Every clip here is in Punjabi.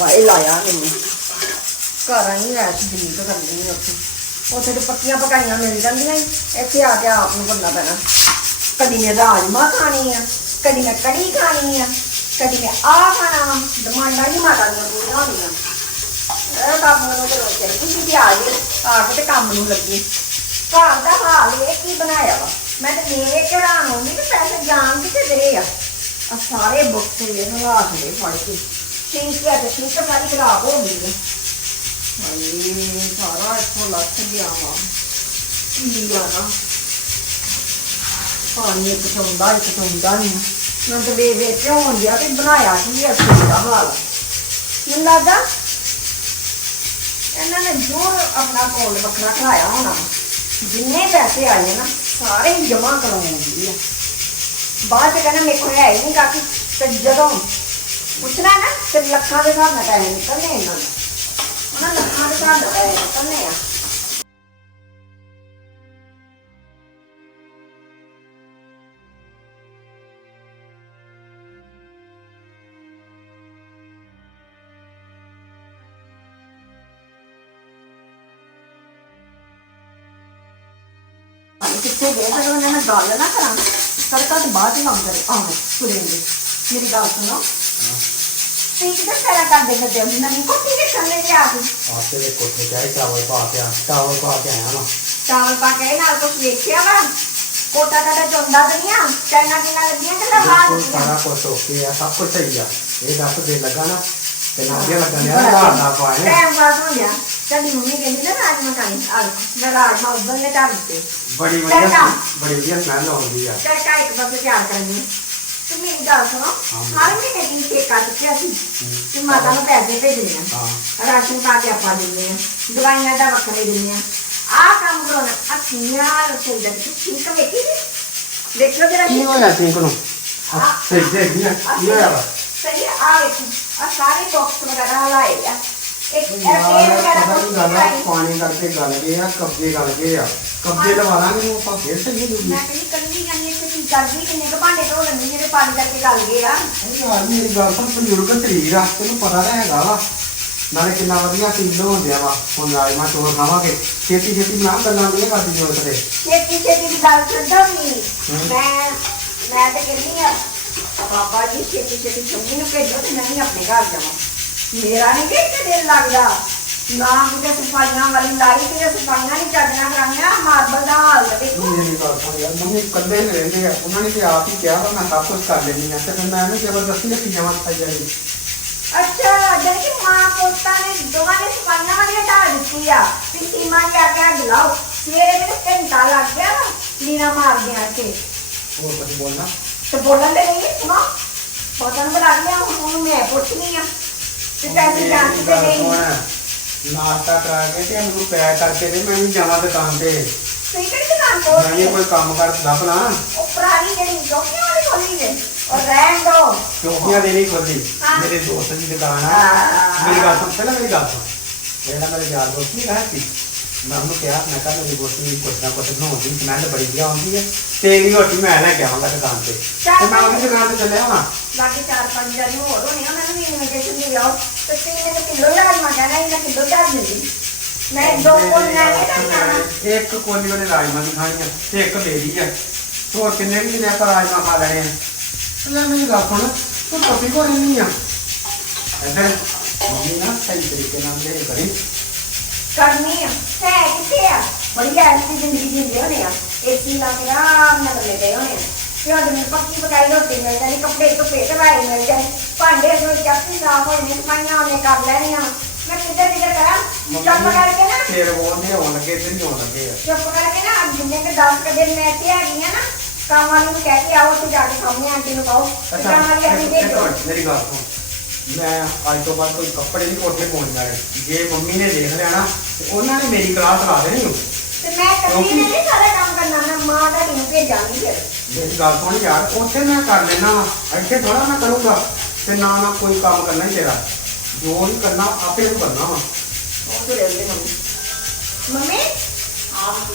ਹਾਏ ਲਾਇਆ ਮੈਨੂੰ। ਘਰ ਐਸ਼ ਦਿੱਲੀ ਤੋਂ ਕਰਨੀ ਆ ਉੱਥੇ। ਉੱਥੇ ਤੇ ਪੱਕੀਆਂ ਪਕਾਈਆਂ ਮਿਲ ਜਾਂਦੀਆਂ ਈ। ਇੱਥੇ ਆ ਕੇ ਆਪ ਨੂੰ ਕਰਨਾ ਪੈਣਾ। ਕਦੀ ਮੈਂ ਰਾਜਮਾ ਖਾਣੀ ਆ ਕਦੀ ਮੈਂ ਕੜੀ ਖਾਣੀ ਆ ਕਦੀ ਮੈਂ ਆ ਖਾਣਾ ਵਾ। ਡਿਮਾਂਡਾਂ ਹੀ ਮਾਤਾ ਦੀਆਂ ਪੂਰੀਆਂ ਹੁੰਦੀਆਂ ਇਹ ਕੰਮ ਨੂੰ ਤੇ ਰੋਕੇ ਤੁਸੀਂ ਵੀ ਆ ਗਏ। ਆ ਕੇ ਤੇ ਕੰਮ ਨੂੰ ਲੱਗੇ। ਘਰ ਦਾ ਹਾਲ ਇਹ ਕੀ ਬਣਾਇਆ ਵਾ? ਮੈਂ ਤੇ ਮੇਰੇ ਘਰਾਂ ਆਉਂਦੀ ਤੇ ਪੈਸੇ ਜਾਣ ਕਿਤੇ ਦੇ ਆ। ਆ ਸਾਰੇ ਬੁੱਕਸ ਇਹਨੂੰ ਰਾਖ ਦੇ ਫੜ ਕੇ। ਠੀਕ ਹੈ ਤੇ ਠੀਕ ਸਾਰੀ ਖਰਾਬ ਹੋ ਗਈ ਹੈ ਹਾਏ ਸਾਰਾ ਇੱਥੋਂ ਲੱਥ ਗਿਆ ਵਾ। ਕੀ ਆ ਨਾ ਪਾਣੀ ਚੌਂਦਾ ਇੱਕ ਚੌਂਦਾ ਨਹੀਂ ਮੈਂ ਤਾਂ ਵੇ ਵੇ ਕਿਉਂ ਹੁੰਦਿਆ ਤੇ ਬਣਾਇਆ ਕੀ ਹੈ ਇਸ ਦਾ ਹਾਲ। ਮੈਨੂੰ ਲੱਗਦਾ ਇਹਨਾਂ ਨੇ ਜੋ ਆਪਣਾ ਕੋਲ ਵੱਖਰਾ ਖਲਾਇਆ ਹੋਣਾ ਜਿੰਨੇ ਪੈਸੇ ਆਏ ਨਾ ਸਾਰੇ ਹੀ ਜਮ੍ਹਾਂ ਕਰਵਾਉਂਦੀ ਆ। ਬਾਅਦ ਚ ਕਹਿੰਦਾ ਮੇਰੇ ਕੋਲ ਹੈ ਹੀ ਨਹੀਂ ਕਾਕੀ ਤੇ ਜਦੋਂ ਪੁੱਛਣਾ ਨਾ ਤੇ ਲੱਖਾਂ ਦੇ ਹਿਸਾਬ ਨਾਲ ਪੈਸੇ ਨਿਕਲਣੇ ਇਹਨਾਂ ਦੇ ਉਹਨਾਂ ਲੱਖਾਂ ਦੇ ਹਿਸਾਬ ਨਾਲ ਪੈਸੇ ਨਿਕਲਣੇ ਆ। ਕਿੱਥੇ ਗਏ ਫਿਰ ਉਹਨਾਂ ਨਾਲ ਗੱਲ ਨਾ ਕਰਾਂ ਤੜਕਾ ਬਾਅਦ ਚ ਕੰਮ ਕਰੇ। ਆਹੋ ਸੁਣੇਂਗੇ ਮੇਰੀ ਗੱਲ ਸੁਣੋ। ਤੁਸੀਂ ਕਿੱਥੇ ਕਰਾ ਕਰਦੇ ਫਿਰਦੇ ਹੋ? ਨਵੀਂ ਕੋਠੀ ਦੇ ਸਾਹਮਣੇ ਜਾ ਕੇ ਆਪੇ ਦੇ ਕੋਠੇ ਤੇ ਆਏ ਚਾਵਲ ਪਾ ਕੇ ਆ ਚਾਵਲ ਪਾ ਕੇ ਆਇਆ ਨਾ ਚਾਵਲ ਪਾ ਕੇ ਨਾਲ ਕੁਛ ਵੇਖਿਆ ਵਾ? ਕੋਟਾ ਕਾਟਾ ਚੁੰਦਾ ਦੁਨੀਆ ਚਾਈਨਾ ਕਿੰਨਾ ਲੱਗੀਆਂ ਨਾ ਬਾਹਰ? ਬਿਲਕੁਲ ਸਾਰਾ ਕੁਝ ਓਕੇ ਆ ਸਭ ਕੁਝ ਸਹੀ ਆ। ਇਹ ਦੱਸ ਦੇ ਲੱਗਾ ਨਾ ਤੇ ਨਾਗੇ ਲੱਗਾ ਨੇ ਰਾਤ ਦਾ ਪਾਏ ਟਾਈਮ ਪਾਸ ਹੋ ਗਿਆ। ਸਾਡੀ ਮੰਮੀ ਕਹਿੰਦੀ ਨਾ ਰਾਜਮਾ ਖਾਣੀ ਆ। ਮੈਂ ਰਾਜਮਾ ਉਦੋਂ ਨੇ ਘਰ ਦਿੱਤੇ। ਬੜੀ ਵਧੀਆ। ਬੜੀ ਵਧੀਆ ਸਮੈਲ ਆਉਂਦੀ ਆ। ਤੜਕਾ ਇੱਕ ਪਾਸੇ ਤਿਆਰ ਕਰਨੀ ਤੇ ਮੇਰੀ ਗੱਲ ਸੁਣੋ ਹਰ ਮਹੀਨੇ ਦੀ ਠੇਕਾ ਚੁੱਕਿਆ ਸੀ ਤੇ ਮਾਤਾ ਨੂੰ ਪੈਸੇ ਭੇਜਣੇ ਆ। ਹਾਂ। ਰਾਸ਼ਨ ਪਾ ਕੇ ਆਪਾਂ ਦਿੰਦੇ ਆ ਦਵਾਈਆਂ ਦਾ ਵੱਖਰੇ ਦਿੰਦੇ ਆ। ਆਹ ਕੰਮ ਕਰਾਉਣਾ ਆ ਕਿੰਨਾ ਰਸੋਈ ਦਾ ਠੀਕ ਵੇਖੀ ਜੀ? ਦੇਖੋ ਜਰਾ ਕੀ ਹੋਇਆ ਸਿੰਕ ਨੂੰ ਆ ਸਹੀ ਦੇ ਕੀ ਹੋਇਆ ਵਾ? ਸਹੀ ਆ ਵੇਖੋ ਆ ਸਾਰੇ ਬਾਕਸ ਵਗੈਰਾ ਲਾਏ ਆ। ਪਾਣੀ ਕਰਕੇ ਗਲ ਗਏ ਆ ਕਬਜੇ ਗਲ ਗਏ ਆ। ਕਬਜੇ ਲਵਾ ਲਾਂਗੇ ਨੂੰ ਆਪਾਂ ਫੇਰ ਸਹੀ ਹੋ ਜੂਗੀ ਮੈਂ ਕਹਿੰਦੀ ਕੱਲੀ ਜਾਨੀ ਇੱਥੇ ਕੀ ਕਰਦੀ ਕਿੰਨੇ ਕੁ ਭਾਂਡੇ ਧੋ ਲੈਂਦੀ ਜਿਹੜੇ ਪਾਣੀ ਕਰਕੇ ਗਲ ਗਏ ਆ। ਯਾਰ ਮੇਰੀ ਗੱਲ ਸੁਣ ਬਜ਼ੁਰਗ ਸਰੀਰ ਆ ਤੈਨੂੰ ਪਤਾ ਤਾਂ ਹੈਗਾ ਵਾ। ਨਾਲੇ ਕਿੰਨਾ ਵਧੀਆ ਫੀਲ ਹੁੰਦਿਆ ਵਾ। ਹੁਣ ਰਾਜਮਾ ਚੋਲ ਖਾਵਾਂਗੇ। ਛੇਤੀ ਛੇਤੀ ਬਣਾ ਗੱਲਾਂ ਨਹੀਂ ਕਰਦੀ ਜ਼ਰੂਰਤ ਤੇ। ਛੇਤੀ ਛੇਤੀ ਦੀ ਗੱਲ ਛੱਡੋ ਵੀ ਮੈਂ ਮੈਂ ਤਾਂ ਕਹਿੰਦੀ ਆ ਬਾਬਾ ਜੀ ਛੇਤੀ ਛੇਤੀ ਸ਼ੰਮੀ ਨੂੰ ਭੇਜੋ ਤੇ ਮੈਂ ਵੀ ਆਪਣੇ ਘਰ ਜਾਵਾਂ। ਮੇਰਾ ਨਹੀਂ ਕਿ ਦਿਲ ਲੱਗਦਾ। ਨਾ ਕਿਤੇ ਸਫਾਈਆਂ ਵਾਲੀ ਲਾਈ ਤੇ ਸਫਾਈਆਂ ਨਹੀਂ ਚੱਜਣਾ ਕਰਾਈਆਂ। ਮਾਰਬਲ ਦਾ ਹਾਲ ਦੇਖੋ। ਮੇਰੀ ਗੱਲ ਸੁਣ ਯਾਰ ਮੰਮੀ ਇਕੱਲੇ ਨਹੀਂ ਰਹਿੰਦੇ ਆ। ਉਹਨਾਂ ਨੇ ਤੇ ਆਪ ਹੀ ਕਿਹਾ ਵਾ ਮੈਂ ਸਭ ਕੁਝ ਕਰ ਲੈਣੀ ਆ ਤੇ ਫਿਰ ਮੈਂ ਇਹਨੂੰ ਜ਼ਬਰਦਸਤੀ ਰੱਖੀ ਜਾਵਾਂ ਸਫ਼ਾਈ ਵਾਲੀ ਅੱਛਾ ਜਦ ਕਿ ਮਾਂ ਪੋਤਾ ਨੇ ਦੋਵਾਂ ਨੇ ਸਫਾਈਆਂ ਵਾਲੀ ਹਟਾ ਦਿੱਤੀ ਆ ਵੀ ਸੀਮਾ ਨੇ ਆ ਕੇ ਅੱਗ ਲਾਓ। ਸਵੇਰੇ ਮੈਨੂੰ ਘੰਟਾ ਲੱਗ ਗਿਆ ਨਾ ਲੀਨਾ ਮਾਰਦਿਆਂ ਕੇ ਹੋਰ ਕੁਝ ਬੋਲਣਾ? ਤੇ ਬੋਲਣ ਦੇ ਨਹੀਂ ਸੁਣੋ ਪਤਾ ਨੂੰ ਬੁਲਾ ਲਿਆ ਹੁਣ ਉਹਨੂੰ ਮੈਂ ਪੁੱਛਣੀ ਆ। ਤੇ ਪੈਸੇ ਜਾਣ ਮੇਰੀ ਤੇ ਗੱਲ ਨਹੀਂ। ਸੁਣ, ਨਾਸ਼ਤਾ ਕਰਾ ਕੇ ਤੇ ਮੈਨੂੰ ਪੈਕ ਕਰਕੇ ਦੇ ਮੈਂ ਵੀ ਜਾਵਾਂ ਦੁਕਾਨ ਤੇ। ਸਹੀ ਕਿਹੜੀ ਦੁਕਾਨ ਤੋਂ ਮੈਂ ਵੀ ਕੋਈ ਕੰਮ ਕਰ ਲਾਂ। ਉਹ ਪੁਰਾਣੀ ਜਿਹੜੀ ਚੌਕੀਆਂ ਵਾਲੀ ਖੋਲੀ ਜੇ ਔਰ ਰਹਿਣ ਦੋ। ਚੌਕੀਆਂ ਦੇ ਨਹੀਂ ਖੋਲੀ ਹਾਂ। ਮੇਰੇ ਦੋਸਤ ਦੀ ਦੁਕਾਨ ਆ। ਮੇਰੀ ਗੱਲ ਸੁਣ ਪਹਿਲਾਂ ਮੇਰੀ ਗੱਲ ਸੁਣ। ਜਿਹੜਾ ਮੇਰੇ ਯਾਰ ਦੋਸਤ ਨਹੀਂ ਸੀ ਮੈਂ ਉਹਨੂੰ ਕਿਹਾ ਮੈਂ ਕਿਹਾ ਮੇਰੀ ਦੀ ਕੁਛ ਨਾ ਕੁਛ ਬਣਾਉਂਦੀ ਸਮੈਲ ਬੜੀ ਵਧੀਆ ਆਉਂਦੀ ਹੈ। ਤੇਰੀ ਰੋਟੀ ਮੈਂ ਲੈ ਕੇ ਆਵਾਂਗਾ ਦੁਕਾਨ ਤੇ। ਤੇ ਮੈਂ ਉਹਦੀ ਦੁਕਾਨ ਤੇ ਚੱਲਿਆ ਹਾਂ ਲਾਗੇ ਚਾਰ ਪੰਜ ਜਣੇ ਹੋਰ ਹੋਣੇ ਆ ਮੈਨੂੰ ਵੀ ਇਨਵੀਟੇਸ਼ਨ ਦੇ ਜਾਓ ਤੇ ਤੁਸੀਂ ਮੈਨੂੰ ਕਿਲੋ ਲਾਜ ਮੈਂ ਕਹਿਣਾ ਇਹਨਾਂ ਕਿਲੋ ਚਾਰ ਦੇ ਦੀ ਮੈਂ ਦੋ ਕੋਲੀਆਂ ਨਹੀਂ ਕਰਨਾ ਇੱਕ ਕੋਲੀ ਉਹਨੇ ਰਾਜਮਾ ਦੀ ਖਾਣੀ ਆ ਤੇ ਇੱਕ ਮੇਰੀ ਆ। ਹੋਰ ਕਿੰਨੇ ਵੀ ਨੇ ਆਪਾਂ ਰਾਜਮਾ ਖਾ ਲੈਣੇ ਆ। ਲੈ ਮੇਰੀ ਗੱਲ ਸੁਣ ਤੂੰ ਟੋਪੀ ਕੋ ਰਹਿਣੀ ਆ। ਇੱਧਰ। ਮੰਮੀ ਨਾ ਸਹੀ ਤਰੀਕੇ ਨਾਲ ਮੇਰੇ ਕਰੀ ਕਰਨੀ ਆ। ਹੈ ਕਿੱਥੇ ਆ? ਬੜੀ ਐਸੀ ਜ਼ਿੰਦਗੀ ਜਿੰਦੇ ਹੋਣੇ ਆ। ਏਸੀ ਲਾ ਕੇ ਆਰਾਮ ਨਾਲ ਲੱਗੇ ਹੋਣੇ ਆ। ਤੇ ਉਹਦੇ ਨੂੰ ਪੱਕੀ ਪਕਾਈ ਰੋਟੀ ਮਿਲ ਜਾਣੀ ਕੱਪੜੇ ਧੁੱਪੇ ਧਵਾਏ ਮਿਲ ਜਾਣੇ। ਭਾਂਡੇ ਜੋ ਚੱਪੀ ਸਾਫ਼ ਨੇ ਸਫਾਈਆਂ ਉਹਨੇ ਕਰ ਲੈਣੀਆਂ। ਮੈਂ ਕਿੱਧਰ ਕਿੱਧਰ ਕਰਾਂ? ਚੁੱਪ ਕਰਕੇ ਨਾ। ਤੇਰੇ ਬੋਲਦੇ ਹੋਣ ਲੱਗੇ ਤੇ ਨਹੀਂ ਹੋਣ ਲੱਗੇ ਆ। ਚੁੱਪ ਕਰਕੇ ਨਾ ਅੱਜ ਜਿੰਨੇ ਕਿ 10 ਕੁ ਦਿਨ ਮੈਂ ਇੱਥੇ ਹੈਗੀ ਆ ਨਾ ਕੰਮ ਵਾਲੀ ਨੂੰ ਕਹਿ ਕੇ ਆਓ ਉੱਥੇ ਜਾ ਕੇ ਸਾਹਮਣੇ ਆਂਟੀ ਨੂੰ ਕਹੋ। ਤੇ ਕੰਮ ਵਾਲੀ ਭੇਜੋ। ਮਿੰਟ, ਮੇਰੀ ਗੱਲ ਸੁਣ। ਮੈਂ ਅੱਜ ਤੋਂ ਬਾਅਦ ਕੋਈ ਕੱਪੜੇ ਨਹੀਂ ਕੋਠੇ ਪਾਉਣ ਜਾਣੇ। ਜੇ ਮੰਮੀ ਨੇ ਦੇਖ ਲਿਆ ਨਾ ਤੇ ਉਹਨਾਂ ਨੇ ਮੇਰੀ ਕਲਾਸ ਲਾ ਦੇਣੀ ਓ। ਤੇ ਮੈਂ ਕੱਲੀ ਨੇ ਨਹੀਂ ਸਾਰਾ ਕੰਮ ਕਰਨਾ ਮੈਂ ਮਾਂ ਦਾ ਨੂੰ ਭੇਜਾਂਗੀ ਫਿਰ। ਮੇਰੀ ਗੱਲ ਸੁਣ ਯਾਰ ਉੱਥੇ ਮੈਂ ਕਰ ਲੈਣਾ ਵਾ। ਇੱਥੇ ਥੋੜਾ ਮੈਂ ਕਰੂੰਗਾ ਤੇ ਨਾ ਨਾ ਕੋਈ ਕੰਮ ਕਰਨਾ ਹੀ ਤੇਰਾ। ਜੋ ਵੀ ਕਰਨਾ ਆਪੇ ਨੂੰ ਕਰਨਾ ਵਾ। ਉਹ ਤੋਂ ਰਹਿੰਦੇ ਮੰਮੀ। ਮੰਮੀ? ਆਪ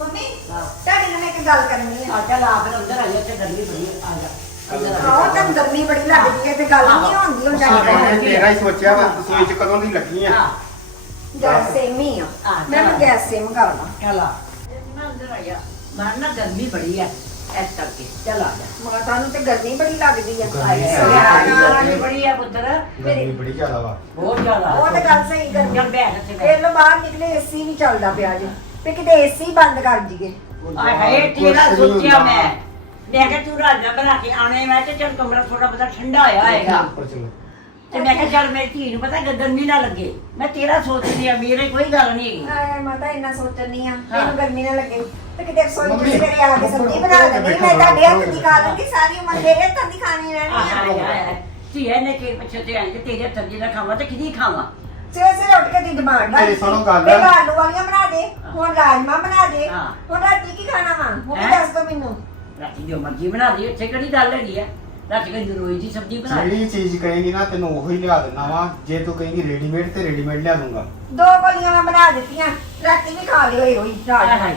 ਮੰਮੀ? ਤੁਹਾਡੇ ਨਾਲ ਮੈਂ ਇੱਕ ਗੱਲ ਕਰਨੀ ਆ। ਆ ਚੱਲ ਆ ਫਿਰ ਅੰਦਰ ਆ ਜਾ ਤੇ ਗਰਮੀ ਬੜੀ ਆ ਜਾ। ਅੰਦਰ ਆ ਆਓ ਤਾਂ ਹੁਣ ਗਰਮੀ ਬੜੀ ਲੱਗਦੀ ਹੈ ਤੇ ਗੱਲ ਨਹੀਂ ਹੁੰਦੀ ਹੁਣ ਜਾ ਕੇ। ਮੈਂ ਤੇਰਾ ਹੀ ਸੋਚਿਆ ਵਾ ਸੋਈ ਚ ਕਦੋਂ ਦੀ ਲੱਗੀ ਆ? ਹਾਂ ਗੈਸ ਸੇਮ ਹੀ ਆ। ਹਾਂ, ਮੈਂ ਵੀ ਚੱਲ। ਗੈਸ ਸੇਮ ਕਰਨਾ ਚਲਾ ਮੈਂ ਅੰਦਰ ਆ। ਜਾ ਮਾਰ ਨਾ ਗਰਮੀ ਬੜੀ ਹੈ ਇਸ ਕਰਕੇ। ਚਲ ਆ। ਜਾ ਮਾਤਾ ਨੂੰ ਤੇ ਗਰਮੀ ਬੜੀ ਲੱਗਦੀ ਆ। ਗਰਮੀ ਆਏ ਸਾਰੀ ਸਾਰਾ ਗਰਮੀ ਬੜੀ ਹੈ ਪੁੱਤਰ। ਗਰਮੀ ਬੜੀ ਜ਼ਿਆਦਾ ਵਾ। ਬਹੁਤ ਜ਼ਿਆਦਾ। ਉਹ ਤਾਂ ਗੱਲ ਸਹੀ ਗਰਮੀ ਜਦ ਬੈਠ ਤੇ ਫਿਰ ਲੋ ਬਾਹਰ ਨਿਕਲੇ ਏਸੀ ਨਹੀਂ ਚੱਲਦਾ ਪਿਆ ਜੀ। ਤੇ ਕਿਤੇ ਏਸੀ ਬੰਦ ਕਰ ਜੀਏ ਆਏ ਹਾਏ ਤੇਰਾ ਸੋਚਿਆ। ਮੈਂ? ਮੈਂ ਕਿਹਾ ਤੂੰ ਰਾਜਾ ਬਣਾ ਕੇ ਆਣੇ ਮੈਂ ਤੇ ਚਲ ਕਮਰਾ ਥੋੜਾ ਬਹੁਤਾ ਠੰਡਾ ਹੋਇਆ ਹੋਏਗਾ। ਉੱਪਰ ਚਲੋ। ਤੇ ਮੈਂ ਕਿਹਾ ਚੱਲ ਮੇਰੀ ਧੀ ਨੂੰ ਪਤਾ ਕਿ ਗਰਮੀ ਨਾ ਲੱਗੇ। ਮੈਂ ਤੇਰਾ ਸੋਚਦੀ ਆ ਮੇਰੇ ਕੋਈ ਗੱਲ ਨਹੀਂ ਹੈਗੀ। ਆਏ ਮਾਤਾ ਇੰਨਾ ਸੋਚਣੀ ਆ। ਤੈਨੂੰ ਗਰਮੀ ਨਾ ਲੱਗੇ। ਤੇ ਕਿਤੇ ਚ ਮੰਮੀ, ਸਵੇਰੇ ਆ ਕੇ ਸਬਜ਼ੀ ਬਣਾ ਦੇਣੀ ਮੈਂ ਤੁਹਾਡੇ ਹੱਥ ਦੀ ਖਾ ਲੂੰਗੀ ਸਾਰੀ ਉਮਰ ਮੇਰੇ ਹੱਥ ਦੀ ਖਾਣੀ ਰਹਿਣੀ ਆ। ਧੀ ਇਹਨੇ ਕਿ ਪਿੱਛੇ ਤੇ ਆਂ ਕਿ ਤੇਰੇ ਸਬਜ਼ੀ ਨਾ ਖਾਵਾਂ ਤੇ ਕਿਹਦੀ ਖਾਵਾਂ? ਸਵੇਰੇ ਸਵੇਰੇ ਉੱਠ ਕੇ ਦੀ ਡਿਮਾਂਡ ਮੇਰੀ ਸੁਣੋ ਗੱਲ। ਪਹਿਲਾਂ ਆਲੂ ਵਾਲੀਆਂ ਬਣਾ ਦੇ ਹੁਣ ਰਾਜਮਾ ਬਣਾ ਦੇ ਹਾਂ। ਹੁਣ ਰਾਤੀ ਕੀ ਖਾਣਾ ਵਾ? ਉਹ ਵੀ ਹੈਂ? ਦੱਸ ਦੋ ਮੈਨੂੰ। ਰਾਤੀ ਜੋ ਮਰਜ਼ੀ। ਬਣਾ ਲਈ ਉੱਥੇ ਕਿਹੜੀ ਗੱਲ ਹੈਗੀ ਆ? ਰਾਤੀ ਕੋਈ ਰੋਈ ਦੀ ਸਬਜ਼ੀ ਬਣਾ ਲਈ ਜਿਹੜੀ ਚੀਜ਼ ਕਹੇਗੀ ਨਾ ਤੈਨੂੰ ਉਹੀ ਲਿਆ ਦਿੰਦਾ ਵਾ। ਜੇ ਤੂੰ ਕਹੇਗੀ ਰੈਡੀਮੇਡ ਤੇ ਰੈਡੀਮੇਡ ਲਿਆ ਦੂੰਗਾ। ਦੋ ਗੋਲੀਆਂ ਮੈਂ ਬਣਾ ਦਿੱਤੀਆਂ। ਰਾਤੀ ਵੀ ਖਾ ਹੀ ਹਾਏ ਰਾਜਮਾ ਹਾਏ।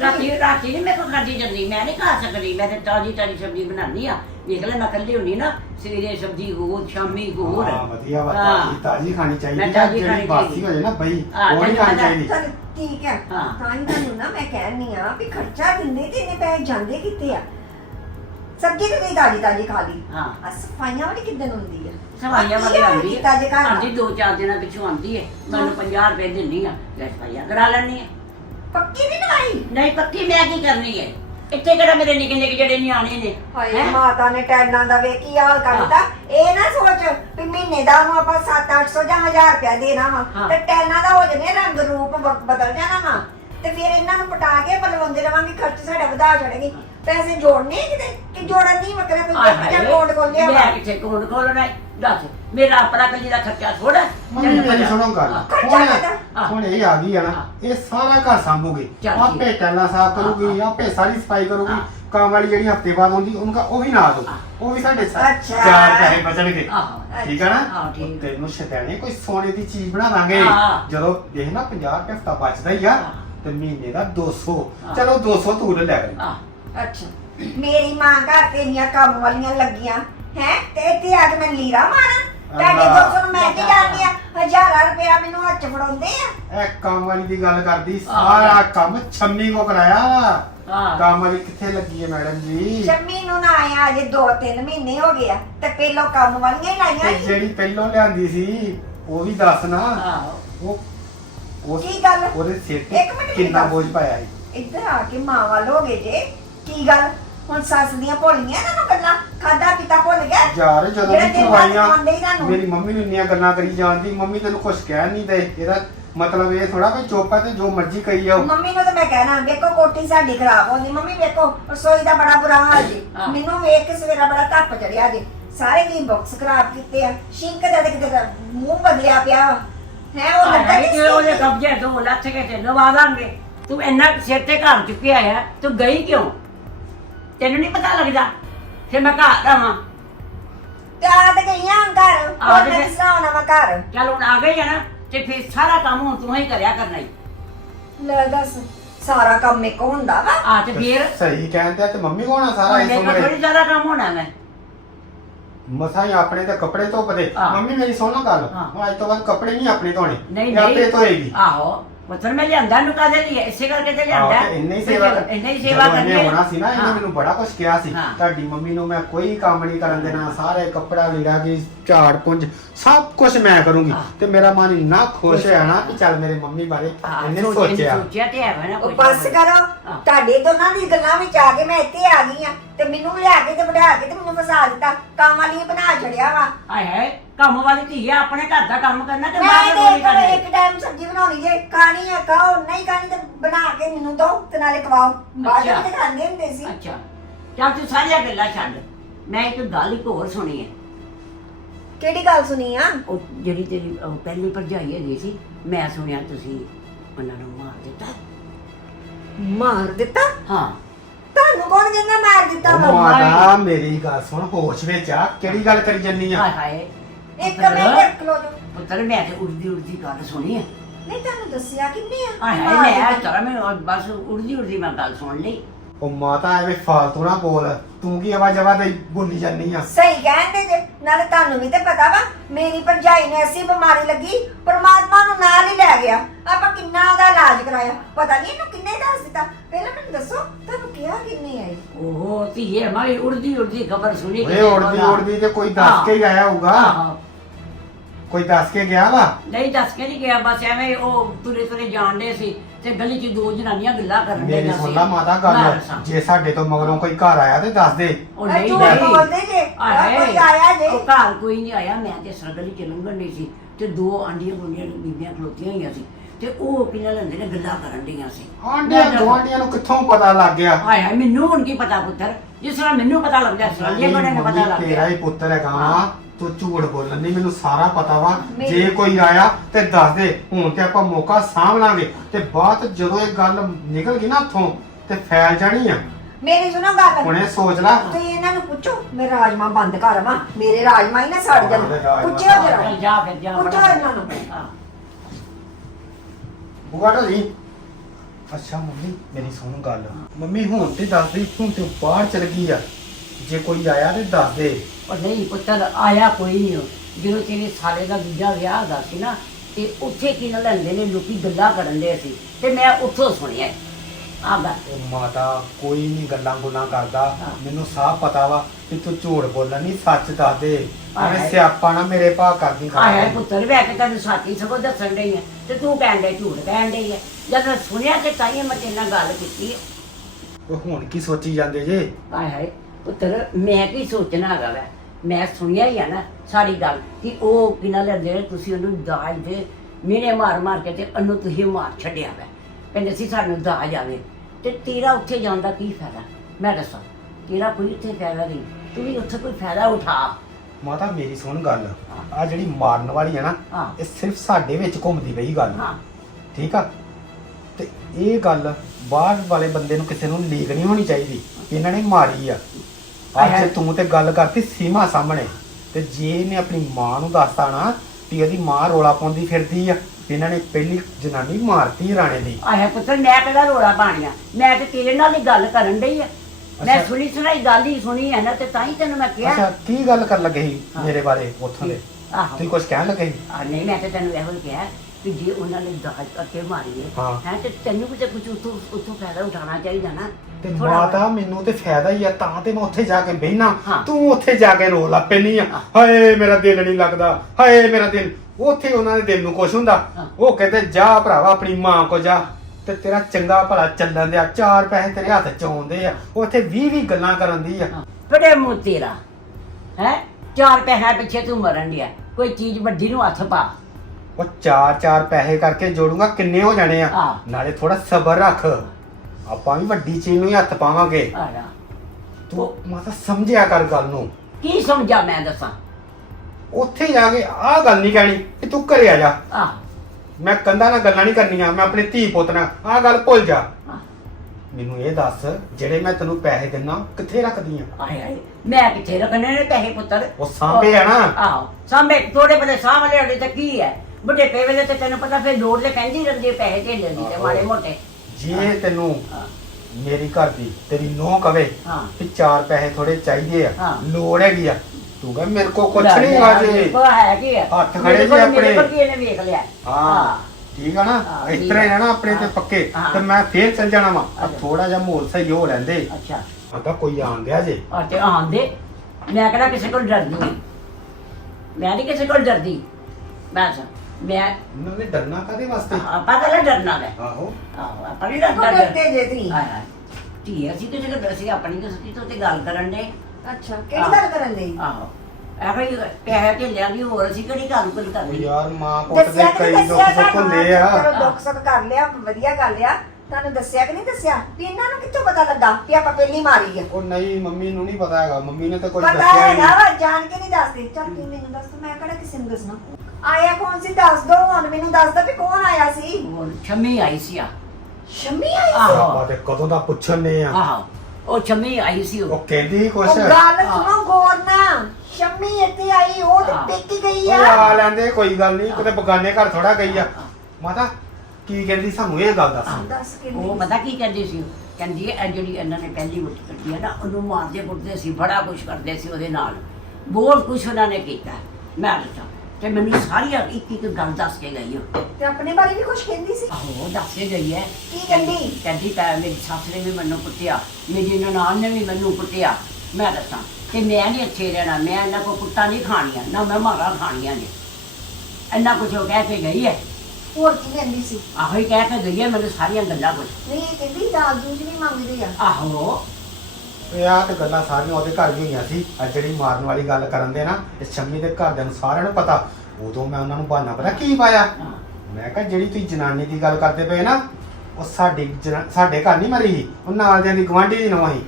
ਰਾਤੀ ਰਾਤੀ ਨਹੀਂ ਮੇਰੇ ਕੋਲ ਖਾਦੀ ਜਾਂਦੀ। ਮੈਂ ਨਹੀਂ ਖਾ ਸਕਦੀ। ਮੈਂ ਤੇ ਤਾਜੀ ਤਾਜੀ ਸਬਜ਼ੀ ਬਣਾਉਣੀ ਆ। ਵੇਖ ਲੈ ਮੈਂ ਕੱਲੀ ਹੁੰਦੀ ਨਾ ਸਵੇਰੇ ਸਬਜ਼ੀ ਹੋਰ ਸ਼ਾਮੀ ਹੋਰ। ਹਾਂ ਵਧੀਆ ਵਾ। ਹਾਂ। ਤਾਜ਼ੀ ਤਾਜ਼ੀ ਖਾਣੀ ਚਾਹੀਦੀ ਮੈਂ ਤਾਜ਼ੀ ਜਿਹੜੀ ਖਾਣੀ ਬਾਸੀ। ਹੋ ਜਾਏ ਨਾ ਬਈ ਹਾਂ, ਉਹ ਨਹੀਂ ਖਾਣੀ ਚਾਹੀਦੀ। ਠੀਕ ਹੈ ਹਾਂ। ਤਾਂ ਹੀ ਤੁਹਾਨੂੰ ਨਾ ਮੈਂ ਕਹਿਣੀ ਆ ਵੀ ਖਰਚਾ ਦਿੰਦੇ ਤੇ ਇਹਨੇ ਪੈਸੇ ਜਾਂਦੇ ਕਿੱਥੇ ਆ? ਸਬਜ਼ੀ ਤੇ ਤੁਸੀਂ ਤਾਜੀ ਤਾਜੀ ਖਾ ਲਈ। ਹਾਂ। ਆ ਸਫਾਈਆਂ ਵਾਲੀ ਕਿੱਦਣ ਹੁੰਦੀ ਆ? ਸਵਾਈਆਂ ਵਾਲੀ ਆਉਂਦੀ ਹੈ ਤਾਜੇ ਘਰ ਆਉਂਦੀ ਦੋ ਚਾਰ ਦਿਨਾਂ ਪਿੱਛੋਂ ਆਉਂਦੀ ਹੈ ਮੈਨੂੰ 50 ਰੁਪਏ ਦਿੰਨੀ ਆ। ਲੈ ਸਵਾਈਆਂ ਕਰਾ ਲੈਣੀ ਹੈ ਪੱਕੀ ਨਹੀਂ ਦਵਾਈ? ਨਹੀਂ ਪੱਕੀ ਮੈਂ ਕੀ ਕਰਨੀ ਹੈ ਇੱਥੇ ਕਿਹੜਾ ਮੇਰੇ ਨਿੱਕੇ ਨਿੱਕੇ ਜਿਹੜੇ ਨਿਆਣੇ ਨੇ? ਹਾਏ ਹੈਂ? ਮਾਤਾ ਨੇ ਟੈਲਾਂ ਦਾ ਵੇ ਕੀ ਹਾਲ ਕਰ ਦਿੱਤਾ ਇਹ ਨਾ ਸੋਚ ਵੀ ਮਹੀਨੇ ਦਾ ਉਹਨੂੰ ਆਪਾਂ 7-800 ਜਾਂ 1000 ਰੁਪਇਆ ਦੇਣਾ ਵਾ। ਹਾਂ। ਤੇ ਟੈਲਾਂ ਦਾ ਹੋ ਜਨੇ ਰੰਗ ਰੂਪ ਬ- ਬਦਲ ਜਾਣਾ ਵਾ। ਤੇ ਫਿਰ ਇਹਨਾਂ ਨੂੰ ਪਟਾ ਕੇ ਬਲਵੰਦੇ ਰਵਾਂਗੇ ਖਰਚ ਸਾਡਾ ਵਧਾ ਛੜੇਗੀ ਪੈਸੇ ਜੋੜਨੇ ਆ ਕਿਤੇ ਕਿ ਜੋੜਨ ਦੀ ਮਕਰੇ ਕੋਈ ਆਏ ਹਾਏ, ਕੋਡ ਖੋਲਿਆ ਵਾ ਮੈਂ ਕਿੱਥੇ ਕੋਡ ਖੋਲਣਾ ਹੈ? ਦੱਸ ਮੇਰਾ ਆਪਣਾ ਕੱਲੀ ਦਾ ਖਰਚਾ ਥੋੜਾ ਮੰਮੀ ਮੇਰੀ ਸੁਣੋ ਗੱਲ ਖਰਚਾ ਹੁਣ? ਹੁਣ ਇਹ ਆ ਗਈ ਆ ਨਾ ਹਾਂ। ਇਹ ਸਾਰਾ ਘਰ ਸੰਭੂਗੀ ਚੱਲ ਠੀਕ। ਆਪੇ ਟੈਲਾਂ ਸਾਫ਼ ਕਰੂਗੀ ਆਪੇ ਸਾਰੀ ਸਫ਼ਾਈ ਕਰੂਗੀ ਕੰਮ ਵਾਲੀ ਜਿਹੜੀ ਹਫ਼ਤੇ ਬਾਅਦ ਆਉਂਦੀ ਉਹਨੂੰ ਉਹ ਵੀ ਨਾ ਦੋ ਹਾਂ। ਉਹ ਵੀ ਸਾਡੇ ਸਾ- ਅੱਛਾ। ਚਾਰ ਪੈਸੇ ਬਚਣਗੇ ਆਹੋ ਠੀਕ ਹੈ ਨਾ ਹਾਂ, ਠੀਕ। ਤੈਨੂੰ ਸ਼ਤੈਣੇ ਕੋਈ ਸੋਨੇ ਦੀ ਚੀਜ਼ ਬਣਾ ਦਾਂਗੇ ਹਾਂ। ਜਦੋਂ ਦੇਖ ਨਾ 50 ਰੁਪਏ ਹਫਤਾ ਬਚਦਾ ਹੀ ਆ ਹਾਂ। ਤੇ ਮਹੀਨੇ ਦਾ 200 ਹਾਂ। ਚਲੋ 200 ਤੂੰ ਲੈ ਲਿਆ ਕਰੀ ਅੱਛਾ। ਮੇਰੀ ਮਾਂ ਘਰ ਤੇ ਇੰਨੀਆਂ ਕੰਮ ਵਾਲੀਆਂ ਲੱਗੀਆਂ ਹੈ? ਤੇ ਇੱਥੇ ਆ ਕੇ ਮੈਂ ਲੀਰਾ ਮਾਰਾਂ। ਤੁਹਾਡੇ ਅੱਲਾ। ਦੋਸਤ ਨੂੰ ਮੈਂ ਕੀ ਜਾਣਦੀ ਆ? ਹਜ਼ਾਰਾਂ ਰੁਪਇਆ ਮੈਨੂੰ ਹੱਥ 'ਚ ਫੜਾਉਂਦੇ ਆ। ਇਹ ਕੰਮ ਵਾਲੀ ਦੀ ਗੱਲ ਕਰਦੀ। ਸਾਰਾ ਕੰਮ ਛੰਮੀ ਕੋ ਕਰਾਇਆ। ਹਾਂ। ਕੰਮ ਵਾਲੀ ਕਿੱਥੇ ਲੱਗੀ ਹੈ ਮੈਡਮ ਜੀ? ਸ਼ੰਮੀ ਨੂੰ ਨਾ ਆਇਆ ਅਜੇ 2-3 ਮਹੀਨੇ ਹੋ ਗਏ ਆ ਤੇ ਪਹਿਲੋਂ ਕੰਮ ਵਾਲੀਆਂ ਹੀ ਤੇ ਲਾਈਆਂ ਸੀ। ਜਿਹੜੀ ਪਹਿਲੋਂ ਲਿਆਂਦੀ ਸੀ ਉਹ ਵੀ ਦੱਸ ਨਾ। ਆਹੋ ਉਹ ਉਸ ਕੀ ਗੱਲ? ਉਹਦੇ ਸਿਰ ਇੱਕ ਤੇ ਮਿੰਟ ਮੇਰੀ ਕਿੰਨਾ ਗੱਲ। ਬੋਝ ਪਾਇਆ ਸੀ। ਇੱਧਰ ਆ ਕੇ ਮਾਂ ਵੱਲ ਹੋ ਗਏ ਜੇ। ਕੀ ਗੱਲ? ਹੁਣ ਸੱਸ ਦੀਆਂ ਭੁੱਲੀਆਂ ਇਹਨਾਂ ਨੂੰ ਗੱਲਾਂ ਖਾਦਾ ਪੀਤਾ ਭੁੱਲ ਗਿਆ? ਯਾਰ ਜਦੋਂ ਵੀ ਤੁਹਾਨੂੰ। ਮੇਰੀ ਮੰਮੀ ਨੂੰ ਇੰਨੀਆਂ ਗੱਲਾਂ ਕਰੀ ਜਾਂਦੀ ਮੰਮੀ ਤੈਨੂੰ ਕੁਝ ਕਹਿ ਨਹੀਂ ਦੇ। ਇਹਦਾ ਮਤਲਬ ਇਹ ਥੋੜਾ ਵੀ ਚੁੱਪ ਹੈ ਤੇ ਜੋ ਮਰਜ਼ੀ ਕਹੀ ਜਾਓ। ਮੰਮੀ ਨੂੰ ਤਾਂ ਮੈਂ ਕਹਿਣਾ ਵੇਖੋ ਕੋਠੀ ਸਾਡੀ ਖਰਾਬ ਹੋ ਗਈ। ਮੰਮੀ ਵੇਖੋ ਰਸੋਈ ਦਾ ਬੜਾ ਬੁਰਾ ਹਾਲ ਜੀ। ਹਾਂ। ਮੈਨੂੰ ਵੇਖ ਕੇ ਸਵੇਰਾ ਬੜਾ ਧੱਪ ਚੜਿਆ ਜੀ। ਸਾਰੇ ਜੀ ਬਾਕਸ ਖਰਾਬ ਕੀਤੇ ਆ। ਸ਼ਿੰਕ ਦਾ ਤੇ ਕਿਤੇ ਦਾ ਮੂੰਹ ਬਦਲਿਆ ਪਿਆ ਹੈ ਉਹ ਲੱਗਾ ਹਾਏ ਕਿ ਉਹਦੇ ਨਹੀਂ ਕਬਜ਼ੇ ਤੋਂ ਲੱਥ ਕੇ ਤੇ ਲਵਾ ਦਾਂਗੇ ਤੂੰ ਇੰਨਾ ਕੁ ਸਿਰ ਤੇ ਘਰ ਚੁੱਕਿਆ ਆ ਤੂੰ ਗਈ ਕਿਉਂ? ਤੈਨੂੰ ਨਹੀਂ ਪਤਾ ਲੱਗਦਾ? ਫਿਰ ਮੈਂ ਘਰ ਆਵਾਂ। ਤੇ ਆ ਤੇ ਗਈਆਂ ਹੁਣ ਘਰ ਆ ਹੋਰ ਤੇ ਮੈਂ ਗਏ। ਕਿਸ ਤਰ੍ਹਾਂ ਆਉਣਾ ਵਾ ਘਰ। ਚੱਲ ਹੁਣ ਆ ਗਈ ਆ ਨਾ ਤੇ ਫਿਰ ਸਾਰਾ ਕੰਮ ਹੁਣ ਤੂੰ ਹੀ ਕਰਿਆ ਕਰਨਾ ਈ। ਲੈ ਦੱਸ ਸਾਰਾ ਕੰਮ ਇੱਕ ਹੁੰਦਾ ਵਾ। ਆ ਤੇ ਫਿਰ ਸਹੀ ਕਹਿੰਦੇ ਆ ਤੇ ਮੰਮੀ ਕੋਣਾ ਸਾਰਾ ਇਸ ਮੇਰੇ ਕੋਲ ਉਮਰੇ। ਥੋੜੀ ਜ਼ਿਆਦਾ ਕੰਮ ਹੋਣਾ ਮੈਂ। ਮਸਾਂ ਹੀ ਆਪਣੇ ਤੇ ਕੱਪੜੇ ਧੋਪਦੇ। ਹਾਂ। ਮੰਮੀ ਮੇਰੀ ਸੁਣ ਗੱਲ। ਹਾਂ। ਹੁਣ ਅੱਜ ਤੋਂ ਬਾਅਦ ਕੱਪੜੇ ਨਹੀਂ ਆਪਣੇ ਧੋਣੇ। ਨਹੀਂ ਇਹ ਆਪੇ ਨਹੀਂ ਧੋਏਗੀ। ਆਹੋ। ਮਤਲਬ ਮੈਂ ਲਿਆਂਦਾ ਨੂੰ ਕਾਦੇ ਲਈ। ਇਸੇ ਕਰਕੇ ਤੇ ਲਿਆਂਦਾ। ਆਹੋ, ਤੇ ਇੰਨੇ ਹੀ ਸੇਵਾ ਇੰਨੇ ਹੀ ਸੇਵਾ ਜਦੋਂ ਇਹਨੇ ਕਰਨੀ ਹੋਣਾ ਸੀ ਨਾ ਇਹਨੇ ਹਾਂ। ਮੈਨੂੰ ਬੜਾ ਕੁਝ ਕਿਹਾ ਸੀ। ਹਾਂ। ਤੁਹਾਡੀ ਮੰਮੀ ਨੂੰ ਮੈਂ ਕੋਈ ਕੰਮ ਨਹੀਂ ਕਰਨ ਦੇਣਾ। ਸਾਰੇ ਕੱਪੜਾ ਲੀੜਾ ਕੀ ਝਾੜ ਪੁੰਜ ਸਭ ਕੁਝ ਮੈਂ ਕਰੂੰਗੀ। ਹਾਂ। ਤੇ ਮੇਰਾ ਮਨ ਇੰਨਾ ਖੁਸ਼ ਹੋਇਆ ਨਾ ਕਿ ਚੱਲ ਮੇਰੇ ਮੰਮੀ ਬਾਰੇ ਹਾਂ, ਇਹਨੇ ਸੋਚਿਆ ਸੋਚਿਆ। ਤੇ ਹੈ ਨਾ ਉਹ ਕੋਈ ਬਸ। ਕਰੋ। ਹਾਂ। ਤੁਹਾਡੇ ਦੋਨਾਂ ਦੀ ਗੱਲਾਂ ਵਿੱਚ ਆ ਕੇ ਮੈਂ ਇੱਥੇ ਆ ਗਈ ਆ। ਤੇ ਮੈਨੂੰ ਲਿਆ ਕੇ ਤੇ ਬਿਠਾ ਕੇ ਤੇ ਮੈਨੂੰ ਫਸਾ ਦਿੱਤਾ। ਕੰਮ ਵਾਲੀ ਬਣਾ ਛੜਿਆ ਵਾ। ਆਏ ਹਾਏ ਕੰਮ ਵਾਲੀ ਧੀ ਆ ਆਪਣੇ ਘਰ ਦਾ ਕੰਮ ਕਰਨਾ ਤੇ ਮੈਂ ਬਾਹਰ ਕੋਈ ਦੇਖ ਕਰਨਾ। ਇੱਕ ਟਾਈਮ ਸਬਜ਼ੀ ਬਣਾਉਣੀ ਜੇ ਖਾਣੀ ਆ ਖਾਓ ਨਹੀਂ ਖਾਣੀ ਤੇ ਬਣਾ ਕੇ ਮੈਨੂੰ ਦੋ ਤੇ ਨਾਲੇ ਖਵਾਓ। ਬਾਅਦ ਅੱਛਾ। ਵਿੱਚ ਖਾਂਦੇ ਹੁੰਦੇ ਸੀ। ਅੱਛਾ। ਚੱਲ ਤੂੰ ਸਾਰੀਆਂ ਗੱਲਾਂ ਛੱਡ। ਮੈਂ ਇੱਕ ਗੱਲ ਇੱਕ ਹੋਰ ਸੁਣੀ ਹੈ ਕਿਹੜੀ ਗੱਲ ਸੁਣੀ ਆ? ਉਹ ਜਿਹੜੀ ਤੇਰੀ ਉਹ ਪਹਿਲੀ ਭਰਜਾਈ ਹੈਗੀ ਸੀ ਮੈਂ ਸੁਣਿਆ ਤੁਸੀਂ ਉਹਨਾਂ ਨੂੰ ਮਾਰ ਦਿੱਤਾ। ਮਾਰ ਦਿੱਤਾ? ਹਾਂ। ਤੁਹਾਨੂੰ ਕੌਣ ਕਹਿੰਦਾ ਮਾਰ ਦਿੱਤਾ ਵਾ? ਮਾਤਾ ਮੇਰੀ ਗੱਲ ਸੁਣ ਹੋਸ਼ ਵਿੱਚ ਆ। ਕਿਹੜੀ ਗੱਲ ਕਰੀ ਜੰਨੀ ਆ? ਹਾਏ ਹਾਏ। ਇੱਕ ਪੁੱਤਰ, ਮਿੰਟ ਇੱਕ ਲੋ ਜੋ। ਪੁੱਤਰ ਮੈਂ ਤੇ ਉੜਦੀ ਉੜਦੀ ਗੱਲ ਸੁਣੀ ਹੈ ਨਹੀਂ ਤੁਹਾਨੂੰ ਦੱਸਿਆ ਕਿੰਨੇ ਆ? ਹਾਏ ਮਾਰ ਮੈਂ ਦਿੱਤਾ। ਤਰਾ ਮੈਂ ਉਹ ਬਸ ਉੜਦੀ ਉੜਦੀ ਮੈਂ ਗੱਲ ਸੁਣ ਲਈ। ਉਹ ਮਾਤਾ ਐਵੇਂ ਫਾਲਤੂ ਨਾ ਬੋਲ। ਤੂੰ ਕੀ ਆਵਾਜ਼ ਆਵਾਜ਼ ਦੇ ਬੋਲੀ ਜਾਂਦੀ ਆ? ਸਹੀ ਕਹਿੰਦੇ ਜੇ ਨਾਲੇ ਤੁਹਾਨੂੰ ਵੀ ਤੇ ਪਤਾ ਵਾ ਮੇਰੀ ਭਰਜਾਈ ਨੂੰ ਐਸੀ ਬਿਮਾਰੀ ਲੱਗੀ ਪਰਮਾਤਮਾ ਨੂੰ ਨਾਲ ਹੀ ਲੈ ਗਿਆ। ਆਪਾਂ ਕਿੰਨਾ ਉਹਦਾ ਇਲਾਜ ਕਰਾਇਆ? ਪਤਾ ਨਹੀਂ ਇਹਨੂੰ ਕਿੰਨੇ ਦੱਸ ਦਿੱਤਾ? ਪਹਿਲਾਂ ਮੈਨੂੰ ਦੱਸੋ ਤੁਹਾਨੂੰ ਕਿਹਾ ਕਿੰਨੇ ਆਈ? ਓਹੋ ਧੀਏ ਮਾਰੀ ਉੜਦੀ ਉੜਦੀ ਖਬਰ ਸੁਣੀ ਓਏ ਉੜਦੀ ਉੜਦੀ ਤੇ ਕੋਈ ਦੱਸ ਕੇ ਹੀ। ਆਇਆ ਹੋਊਗਾ? ਆਹੋ। ਕੋਈ ਦੱਸ ਕੇ ਗਿਆ ਵਾ? ਨਹੀਂ ਦੱਸ ਕੇ ਨਹੀਂ ਗਿਆ ਬਸ ਐਵੇਂ ਉਹ ਤੁਰੇ ਤੁਰੇ ਜਾਣਦੇ ਸੀ ਤੇ ਗਲੀ 'ਚ ਦੋ ਜਨਾਨੀਆਂ ਗੱਲਾਂ ਕਰਨ ਮੇਰੀ ਮਾਤਾ ਗੱਲ। ਜੇ ਸਾਡੇ ਤੋਂ ਮਗਰੋਂ ਕੋਈ ਘਰ ਆਇਆ ਤੇ ਦੱਸ ਦੇ। ਉਹ ਇਹ ਨਹੀਂ ਝੂਠ ਨਹੀਂ। ਬੋਲਦੇ ਜੇ। ਆਏ, ਕੋਈ ਆਇਆ ਜੇ। ਉਹ ਘਰ ਕੋਈ ਨਹੀਂ ਆਇਆ ਮੈਂ ਤੇ ਸਰਗਲੀ ਚ ਲੰਘਣ ਨਹੀਂ ਸੀ ਤੇ ਦੋ ਆਂਡੀਆਂ ਗੁੰਡੀਆਂ ਬੀਬੀਆਂ ਖਲੋਤੀਆਂ ਹੋਈਆਂ ਸੀ। ਤੇ ਉਹ ਕਿਨਾਂ ਲੈਂਦੇ ਨੇ ਗੱਲਾਂ ਕਰਨ ਡੀਆਂ ਸੀ ਆਂਡਿਆਂ ਗਵਾਂਡੀਆਂ ਨੂੰ ਕਿੱਥੋਂ ਪਤਾ ਲੱਗ ਗਿਆ? ਹਾਏ ਹਾਏ ਮੈਨੂੰ ਹੁਣ ਕੀ ਪਤਾ ਪੁੱਤਰ? ਜਿਸ ਤਰ੍ਹਾਂ ਮੈਨੂੰ ਪਤਾ ਲੱਗ ਗਿਆ ਸੀ ਇਹ ਬਣੇ ਨੂੰ ਪਤਾ ਲੱਗ ਤੇਰਾ ਗਿਆ ਹੀ ਪੁੱਤਰ ਹੈਗਾ ਵਾ। ਤੂੰ ਝੂਠ ਬੋਲਣ ਨਹੀਂ ਮੈਨੂੰ ਸਾਰਾ ਪਤਾ ਵਾ। ਮੇਰੀ- ਜੇ ਕੋਈ ਆਇਆ ਤੇ ਦੱਸ ਦੇ ਹੁਣ ਤੇ ਆਪਾਂ ਮੌਕਾ ਸਾਂਭ ਲਾਂਗੇ। ਤੇ ਬਾਅਦ 'ਚ ਜਦੋਂ ਇਹ ਗੱਲ ਨਿਕਲ ਗਈ ਨਾ ਉੱਥੋਂ ਤੇ ਫੈਲ ਜਾਣੀ ਆ। ਮੇਰੀ ਸੁਣੋ ਗੱਲ। ਹੁਣੇ ਸੋਚ ਲੈ। ਤੁਸੀਂ ਇਹਨਾਂ ਨੂੰ ਪੁੱਛੋ ਮੈਂ ਰਾਜਮਾ ਬੰਦ ਕਰ ਆਵਾਂ। ਮੇਰੇ ਰਾਜਮਾ ਹੀ ਨਾ ਸੜ ਜਾਣ। ਪੁੱਛਿਓ ਜਰਾ। ਜਾ ਫਿਰ ਜਾ ਪੁੱਛੋ ਬੜਾ- ਇਹਨਾਂ ਨੂੰ। ਹਾਂ। ਬੁਗਾ ਢਲੀ। ਅੱਛਾ ਮੰਮੀ, ਮੇਰੀ ਸੁਣ ਗੱਲ। ਮੰਮੀ, ਹੁਣ ਤੇ ਦੱਸ ਦੇ ਹੁਣ ਤੇ ਬਾਹਰ ਚਲ ਗਈ ਆ। ਜੇ ਕੋਈ ਆਇਆ ਤੇ ਦੱਸ ਦੇ। ਉਹ ਨਹੀਂ ਪੁੱਤਰ ਆਇਆ ਕੋਈ ਨਹੀਂ। ਜਦੋਂ ਤੇਰੇ ਸਾਲੇ ਦਾ ਦੂਜਾ ਵਿਆਹ ਹੈਗਾ ਸੀ ਨਾ, ਤੇ ਉੱਥੇ ਕੀ ਨਾ ਲੈਂਦੇ ਨੇ, ਲੋਕੀ ਗੱਲਾਂ ਕਰਨ ਦੇ ਸੀ। ਤੇ ਮੈਂ ਉੱਥੋਂ ਸੁਣਿਆ। ਆ ਉਹ ਮਾਤਾ ਕੋਈ ਨਹੀਂ ਗੱਲਾਂ ਗੁੱਲਾਂ ਕਰਦਾ। ਹਾਂ। ਮੈਨੂੰ ਸਾਫ਼ ਪਤਾ ਵਾ ਕਿ ਤੂੰ ਝੂਠ ਬੋਲਣ ਨਹੀਂ ਸੱਚ ਦੱਸ ਦੇ। ਐਵੇਂ ਸਿਆਪਾ ਨਾ ਮੇਰੇ ਭਾ ਕਰਦੀ ਆਇਆ ਖੜਾ ਪੁੱਤਰ ਵੇ ਕੇ ਤੈਨੂੰ ਸਾਥੀ ਸਗੋਂ ਦੱਸਣ ਡਈ ਹੈ ਤੇ ਤੂੰ ਕਹਿਣ ਡਈ ਝੂਠ ਕਹਿਣ ਡਈ ਹੈ ਜਦ ਮੈਂ ਸੁਣਿਆ ਤੇ ਤਾਂ ਹੀ ਮੈਂ ਤੇਰੇ ਨਾਲ ਗੱਲ ਕੀਤੀ ਉਹ ਹੁਣ ਕੀ ਸੋਚੀ ਜਾਂਦੇ ਜੇ? ਆਏ ਹਾਏ ਪੁੱਤਰ ਮੈਂ ਕੀ ਸੋਚਣਾ ਹੈਗਾ ਵੈ? ਮੈਂ ਸੁਣਿਆ ਹੀ ਆ ਨਾ ਸਾਰੀ ਗੱਲ ਕਿ ਉਹ ਕਿਨਾਂ ਲੈਂਦੇ ਨੇ ਤੁਸੀਂ ਉਹਨੂੰ ਦਾਜ ਦੇ ਮੀਨੇ ਮਾਰ ਮਾਰ ਕੇ ਤੇ ਉਹਨੂੰ ਤੁਸੀਂ ਮਾਰ ਛੱਡਿਆ ਵੈ। ਕਹਿੰਦੇ ਸੀ ਸਾਨੂੰ ਦਾਜ ਆਵੇ। ਤੇ ਤੇਰਾ ਉੱਥੇ ਜਾਣ ਦਾ ਕੀ ਫਾਇਦਾ? ਮੈਂ ਦੱਸਾਂ ਤੇਰਾ ਕੋਈ ਉੱਥੇ ਫਾਇਦਾ ਨਹੀਂ। ਤੂੰ ਵੀ ਉੱਥੇ ਕੋਈ ਫਾਇਦਾ ਉਠਾ। ਮਾਤਾ ਮੇਰੀ ਸੁਣ ਗੱਲ। ਆ ਜਿਹੜੀ ਮਾਰਨ ਵਾਲੀ ਹੈ ਨਾ ਹਾਂ। ਇਹ ਸਿਰਫ ਸਾਡੇ ਵਿੱਚ ਘੁੰਮਦੀ ਪਈ ਗੱਲ। ਹਾਂ। ਠੀਕ ਆ? ਤੇ ਇਹ ਗੱਲ ਬਾਹਰ ਵਾਲੇ ਬੰਦੇ ਨੂੰ ਕਿਸੇ ਨੂੰ ਲੀਕ ਨਹੀਂ ਹੋਣੀ ਚਾਹੀਦੀ। ਕਿ ਇਹਨਾਂ ਨੇ ਮਾਰੀ ਆ। ਆਏ। ਅੱਜ ਤੂੰ ਤੇ ਗੱਲ ਕਰਤੀ ਸੀਮਾ ਸਾਹਮਣੇ। ਤੇ ਜੇ ਇਹਨੇ ਆਪਣੀ ਮਾਂ ਨੂੰ ਦੱਸਤਾ ਨਾ ਵੀ ਇਹਦੀ ਮਾਂ ਰੋਲਾ ਪਾਉਂਦੀ ਫਿਰਦੀ ਆ ਇਹਨਾਂ ਨੇ ਪਹਿਲੀ ਜਨਾਨੀ ਮਾਰਤੀ ਰਾਣੇ ਦੀ। ਆਇਆ ਪੁੱਤਰ ਮੈਂ ਕਿਹੜਾ ਰੋਲਾ ਪਾਣੀਆਂ ਮੈਂ ਤੇ ਤੇਰੇ ਨਾਲ ਹੀ ਗੱਲ ਕਰਨ ਡਈ ਆ। ਮੈਂ ਅੱਛਾ। ਸੁਣੀ ਸੁਣਾਈ ਗੱਲ ਹੀ ਸੁਣੀ ਹੈ ਨਾ ਤੇ ਤਾਂ ਹੀ ਤੈਨੂੰ ਮੈਂ ਕਿਹਾ। ਅੱਛਾ ਕੀ ਗੱਲ ਕਰਨ ਲੱਗੇ ਸੀ। ਮੇਰੇ ਬਾਰੇ ਉੱਥੋਂ ਦੇ? ਆਹੋ। ਤੁਸੀਂ ਕੁਝ ਕਹਿਣ ਲੱਗੇ ਸੀ? ਆ ਨਹੀਂ ਮੈਂ ਤੇ ਤੈਨੂੰ ਇਹੋ ਹੀ ਕਿਹਾ। ਕਿ ਜੇ ਉਹਨਾਂ ਨੇ ਦਾਜ ਕਰਕੇ ਮਾਰੀ ਹੈ। ਹਾਂ। ਤੇ ਤੈਨੂੰ ਵੀ ਤੇ ਕੁਝ ਉਤੋਂ ਉਤੋਂ ਫਾਇਦਾ ਉਠਾਉਣਾ ਚਾਹੀਦਾ ਨਾ। ਤੇ ਥੋੜ੍ਹਾ- ਮਾਤਾ ਮੈਨੂੰ ਤੇ ਫਾਇਦਾ ਹੀ ਆ ਤਾਂ ਤੇ ਮੈਂ ਉੱਥੇ ਜਾ ਕੇ ਬਹਿਣਾ ਹਾਂ। ਤੂੰ ਉੱਥੇ ਜਾ ਕੇ ਰੋ ਪੈਣੀ ਆ। ਹਾਂ। ਹਾਏ ਮੇਰਾ ਦਿਲ ਨਹੀਂ ਲੱਗਦਾ। ਹਾਏ ਮੇਰਾ ਦਿਲ। ਉੱਥੇ ਉਹਨਾਂ ਦੇ ਦਿਲ ਨੂੰ ਕੁਛ ਹੁੰਦਾ। ਹਾਂ। ਉਹ ਕਹਿੰਦੇ ਜਾ ਭਰਾਵਾ ਆਪਣੀ ਮਾਂ ਕੋ ਜਾ। ਤੇ ਤੇਰਾ ਚੰਗਾ ਭਲਾ ਚੱਲਣ ਦਿਆ। ਚਾਰ ਪੈਸੇ ਤੇਰੇ ਹੱਥ ਚ ਆਉਂਦੇ ਆ। ਉੱਥੇ 20 20 ਗੱਲਾਂ ਕਰਨ ਦੀ ਆ। ਬੜੇ ਮੂੰਹ ਤੇਰਾ ਹੈ? ਚਾਰ ਪੈਸੇ ਪਿੱਛੇ ਤੂੰ ਮਰਨ ਡਿਆ। ਕੋਈ ਚੀਜ਼ ਵੱਡੀ ਨੂੰ ਹੱਥ ਪਾ। ਉਹ ਚਾਰ ਚਾਰ ਪੈਸੇ ਕਰਕੇ ਜੋੜੂਗਾ ਕਿੰਨੇ ਹੋ ਜਾਣੇ ਆ? ਹਾਂ। ਨਾਲੇ ਥੋੜਾ ਸਬਰ ਰੱਖ। ਆਪਾਂ ਵੀ ਵੱਡੀ ਚੀਜ਼ ਨੂੰ ਹੀ ਹੱਥ ਪਾਵਾਂਗੇ। ਆਰਾ ਤੂੰ ਮਾਤਾ ਸਮਝਿਆ ਕਰ ਗੱਲ ਨੂੰ। ਕੀ ਸਮਝਾ ਮੈਂ ਦੱਸਾਂ? ਉੱਥੇ ਜਾ ਕੇ ਆਹ ਗੱਲ ਨਹੀਂ ਕਹਿਣੀ ਕਿ ਤੂੰ ਘਰੇ ਆ ਜਾ। ਆਹ ਮੈਂ ਕੰਦਾ ਨਾਲ ਗੱਲਾਂ ਨਹੀਂ ਕਰਨੀਆਂ ਮੈਂ ਆਪਣੇ ਧੀ ਪੁੱਤ ਨਾਲ। ਆਹ ਗੱਲ ਭੁੱਲ ਜਾ। ਮੈਨੂੰ ਇਹ ਦੱਸ ਜਿਹੜੇ ਮੈਂ ਤੈਨੂੰ ਪੈਸੇ ਦਿੰਨਾ ਕਿੱਥੇ ਰੱਖਦੀ ਆ ਆਏ ਆਏ ਮੈਂ ਕਿੱਥੇ ਰੱਖਣੇ ਨੇ ਪੈਸੇ ਪੁੱਤਰ? ਉਹ ਸਾਂਭੇ ਆ ਨਾ। ਆਹੋ ਸਾਂਭੇ ਥੋੜੇ ਬਲੇ ਸਾਂਭ ਲਿਆੜੇ ਤੇ ਕੀ ਹੈ? ਬੁੱਢੇ ਪੇ ਵੇਲੇ ਤੇ ਤੈਨੂੰ ਪਤਾ ਫਿਰ ਲੋੜ ਤੇ ਪੈਂਦੀ ਰਹਿੰਦੀ ਹੈ ਪੈਸੇ ਦੀ ਤੇ ਆਹੋ। ਮਾੜੇ ਮੋਟੇ। ਜੇ ਤੈਨੂੰ ਹਾਂ। ਮੇਰੀ ਘਰ ਦੀ ਤੇਰੀ ਨੋਹ ਕਵੇ ਹਾਂ। ਕਿ ਚਾਰ ਪੈਸੇ ਥੋੜੇ ਚਾਹੀਦੇ ਆ ਹਾਂ। ਲੋੜ ਹੈਗੀ ਆ ਤੂੰ ਕਹ ਮੇਰੇ ਕੋ ਕੁਛ ਲੈ, ਨਹੀਂ ਲੈ, ਹੈਗਾ ਮੇਰੇ ਕੋਲ ਹੈ ਕੀ ਹੈ ਹੱਥ ਖੜੇ ਮੇਰੇ ਜੀ ਕੋਲ- ਆਪਣੇ। ਮੇਰੇ ਕੋਲ ਕੀ ਇਹਨੇ ਵੇਖ ਲਿਆ। ਹਾਂ ਠੀਕ ਆ ਨਾ? ਹਾਂ, ਇਸ ਠੀਕ ਤਰ੍ਹਾਂ ਹੀ। ਰਹਿਣਾ ਆਪਣੇ ਤੇ ਹਾਂ। ਪੱਕੇ ਹਾਂ। ਤੇ ਮੈਂ ਫੇਰ ਚੱਲ ਜਾਣਾ ਵਾ। ਅੱਛਾ। ਥੋੜਾ ਜਿਹਾ ਮਾਹੌਲ ਸਹੀ ਹੋ ਲੈਂਦੇ। ਅੱਛਾ। ਆਂਦਾ ਕੋਈ ਆਣ ਗਿਆ ਜੇ। ਆ ਤੇ ਆਂਦੇ। ਮੈਂ ਕਿਹੜਾ ਕਿਸੇ ਕੋਲ ਡਰਦੀ। ਮੈਂ ਨਹੀਂ ਕਿਸੇ ਕੋਲ ਡਰਦੀ। ਬਸ। ਮੈਂ ਉਹਨਾਂ ਨੇ ਡਰਨਾ ਕਾਦੇ ਵਾਸਤੇ? ਆਪਾਂ ਤਾਂ ਡਰਨਾ ਹੈ ਆਹੋ। ਆਹੋ ਆਪਾਂ ਨਹੀਂ ਕੋ ਡਰਦਾ ਡਰਦੇ ਜੇ ਤੁਸੀਂ। ਹਾਂ ਹਾਂ। ਧੀ ਅਸੀਂ ਕਿਸੇ ਕੋਲ ਅਸੀਂ ਆਪਣੀ ਕਿਸੇ ਤੋਂ ਤੇ ਗੱਲ ਕਰਨ ਦੇ। ਅੱਛਾ ਕਿਹੜੀ ਗੱਲ ਕਰਨ ਦੇ? ਆਹੋ। ਇਹੋ ਹੀ ਕਹਿ ਕੇ ਲਿਆ ਵੀ ਹੋਰ ਅਸੀਂ ਕਿਹੜੀ ਗੱਲ ਕੋਈ ਉਹ ਕਰਨੀ ਯਾਰ ਮਾਂ ਪੁੱਤ ਦੇ ਦੱਸਿਆ ਕਿ ਕਈ ਨਹੀਂ ਦੁੱਖ ਦੱਸਿਆ ਸੁੱਖ ਹੁੰਦੇ ਆ। ਚਲੋ ਦੁੱਖ ਸੁੱਖ ਕਰ ਲਿਆ ਵਧੀਆ ਗੱਲ ਆ। ਤੁਹਾਨੂੰ ਦੱਸਿਆ ਕਿ ਨਹੀਂ ਦੱਸਿਆ? ਵੀ ਇਹਨਾਂ ਨੂੰ ਕਿੱਥੋਂ ਪਤਾ ਲੱਗਾ ਕਿ ਆਪਾਂ ਪਹਿਲੀ ਮਾਰੀ ਆ? ਉਹ ਨਹੀਂ ਮੰਮੀ ਨੂੰ ਨਹੀਂ ਪਤਾ ਹੈਗਾ। ਮੰਮੀ ਨੇ ਤਾਂ ਕੁਝ ਪਤਾ ਦੱਸਿਆ ਹੀ ਹੈਗਾ ਨਹੀਂ। ਵਾ ਜਾਣ ਕੇ ਨਹੀਂ ਦੱਸਦੇ। ਚੱਲ ਤੂੰ ਮੈਨੂੰ ਦੱਸ ਮੈਂ ਕਿਹੜਾ ਕਿਸੇ ਨੂੰ ਦੱਸਣਾ? ਆਇਆ ਕੌਣ ਸੀ? ਦੱਸ ਦੋ ਹੁਣ ਮੈਨੂੰ ਦੱਸ ਦੋ ਵੀ ਕੌਣ ਆਇਆ ਸੀ? ਛੰਮੀ ਆਈ ਸੀ ਆ। ਸ਼ੰਮੀ ਆਈ ਸੀ? ਆਹੋ। ਆਪਾਂ ਤੇ ਕਦੋਂ ਦਾ ਪੁੱਛਣ ਨੇ ਆ? ਆਹੋ ਉਹ ਛੰਮੀ ਆਈ ਸੀ ਉਹ। ਉਹ ਕਹਿੰਦੀ ਕੁਛ? ਉਹ ਗੱਲ। ਸੁਣੋ ਗੌਰ ਨਾਲ। ਸ਼ੰਮੀ ਇੱਥੇ ਆਈ ਉਹ ਤੇ ਹਾਂ। ਪੇਕੀ ਗਈ ਉਹ ਆ ਆ ਲੈਂਦੇ ਕੋਈ ਗੱਲ ਨਹੀਂ ਕਿਤੇ ਬਗਾਨੇ ਘਰ ਥੋੜਾ ਗਈ ਆ। ਮਾਤਾ ਕੀ ਕਹਿੰਦੀ ਸਾਨੂੰ ਇਹ ਗੱਲ ਦੱਸ? ਹਾਂ। ਦੱਸ ਕੇ ਉਹ ਪਤਾ ਕੀ ਕਹਿੰਦੀ ਸੀ? ਕਹਿੰਦੀ ਇਹ ਜਿਹੜੀ ਇਹਨਾਂ ਨੇ ਪਹਿਲੀ ਉੱਠ ਕੱਢੀ ਹੈ ਨਾ ਉਹਨੂੰ ਮਾਰਦੇ ਕੁੱਟਦੇ ਸੀ ਬੜਾ ਕੁਛ ਕਰਦੇ ਸੀ ਉਹਦੇ ਨਾਲ। ਬਹੁਤ ਕੁਛ ਉਹਨਾਂ ਨੇ ਕੀਤਾ। ਮੈਂ ਦੱਸਾਂ ਤੇ ਮੈਨੂੰ ਸਾਰੀਆਂ ਇੱਕ ਇੱਕ ਗੱਲ ਦੱਸ ਕੇ ਗਈ ਉਹ ਤੇ ਆਪਣੇ ਬਾਰੇ ਵੀ ਕੁਝ ਕਹਿੰਦੀ ਸੀ? ਆਹੋ ਦੱਸ ਕੇ ਗਈ ਹੈ। ਕੀ ਕਹਿੰਦੀ? ਕਹਿੰਦੀ ਤਾਂ ਮੇਰੀ ਸੱਸ ਨੇ ਵੀ ਮੈਨੂੰ ਕੁੱਟਿਆ ਮੇਰੀ ਨਨਾਣ ਨੇ ਵੀ ਮੈਨੂੰ ਕੁੱਟਿਆ। ਮੈਂ ਦੱਸਾਂ ਤੇ ਮੈਂ ਨਹੀਂ ਇੱਥੇ ਰਹਿਣਾ ਮੈਂ ਇਹਨਾਂ ਕੋ ਕੁੱਟਾਂ ਨਹੀਂ ਖਾਣੀਆਂ ਨਾ ਮੈਂ ਮਾਰਾਂ ਖਾਣੀਆਂ ਨੇ। ਇੰਨਾ ਕੁਛ ਉਹ ਕਹਿ ਕੇ ਗਈ ਹੈ। ਹੋਰ ਕੀ ਕਹਿੰਦੀ ਸੀ? ਆਹੋ ਹੀ ਕਹਿ ਕੇ ਗਈ ਹੈ ਮੈਨੂੰ ਸਾਰੀਆਂ ਗੱਲਾਂ ਕੁਛ। ਨਹੀਂ ਇਹ ਕਹਿੰਦੀ ਦਾਲ ਦੂਜ ਵੀ ਮੰਗਦੀ ਆ। ਆਹੋ ਇਹ ਆ ਤੇ ਗੱਲਾਂ ਸਾਰੀਆਂ ਉਹਦੇ ਘਰ ਵੀ ਹੋਈਆਂ ਸੀ। ਅੱਜ ਜਿਹੜੀ ਮਾਰਨ ਵਾਲੀ ਗੱਲ ਕਰਨ ਦੇ ਨਾ ਇਹ ਸ਼ੰਮੀ ਦੇ ਘਰਦਿਆਂ ਨੂੰ ਸਾਰਿਆਂ ਨੂੰ ਪਤਾ। ਉਦੋਂ ਮੈਂ ਉਹਨਾਂ ਨੂੰ ਬਹਾਨਾ ਪਤਾ ਕੀ ਪਾਇਆ? ਹਾਂ। ਮੈਂ ਕਿਹਾ ਜਿਹੜੀ ਤੁਸੀਂ ਜਨਾਨੀ ਦੀ ਗੱਲ ਕਰਦੇ ਪਏ ਨਾ ਉਹ ਸਾਡੀ ਜਨਾ- ਸਾਡੇ ਘਰ ਨਹੀਂ ਮਰੀ ਸੀ। ਉਹ ਨਾਲ ਦਿਆਂ ਦੀ ਗਵਾਂਢੀ ਦੀ ਨਵਾਂ ਸੀ।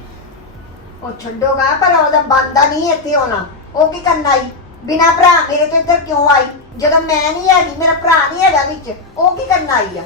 ਉਹ ਛੱਡੋਗਾ ਪਰ ਉਹਦਾ ਬੰਦਾ ਨਹੀਂ ਇੱਥੇ ਆਉਣਾ ਉਹ ਕੀ ਕਰਨ ਆਈ? ਬਿਨਾ ਭਰਾ ਮੇਰੇ ਤੋਂ ਇੱਧਰ ਕਿਉਂ ਆਈ? ਜਦੋਂ ਮੈਂ ਨਹੀਂ ਹੈਗੀ ਮੇਰਾ ਭਰਾ ਨਹੀਂ ਹੈਗਾ ਵਿੱਚ ਉਹ ਕੀ ਕਰਨ ਆਈ ਆ?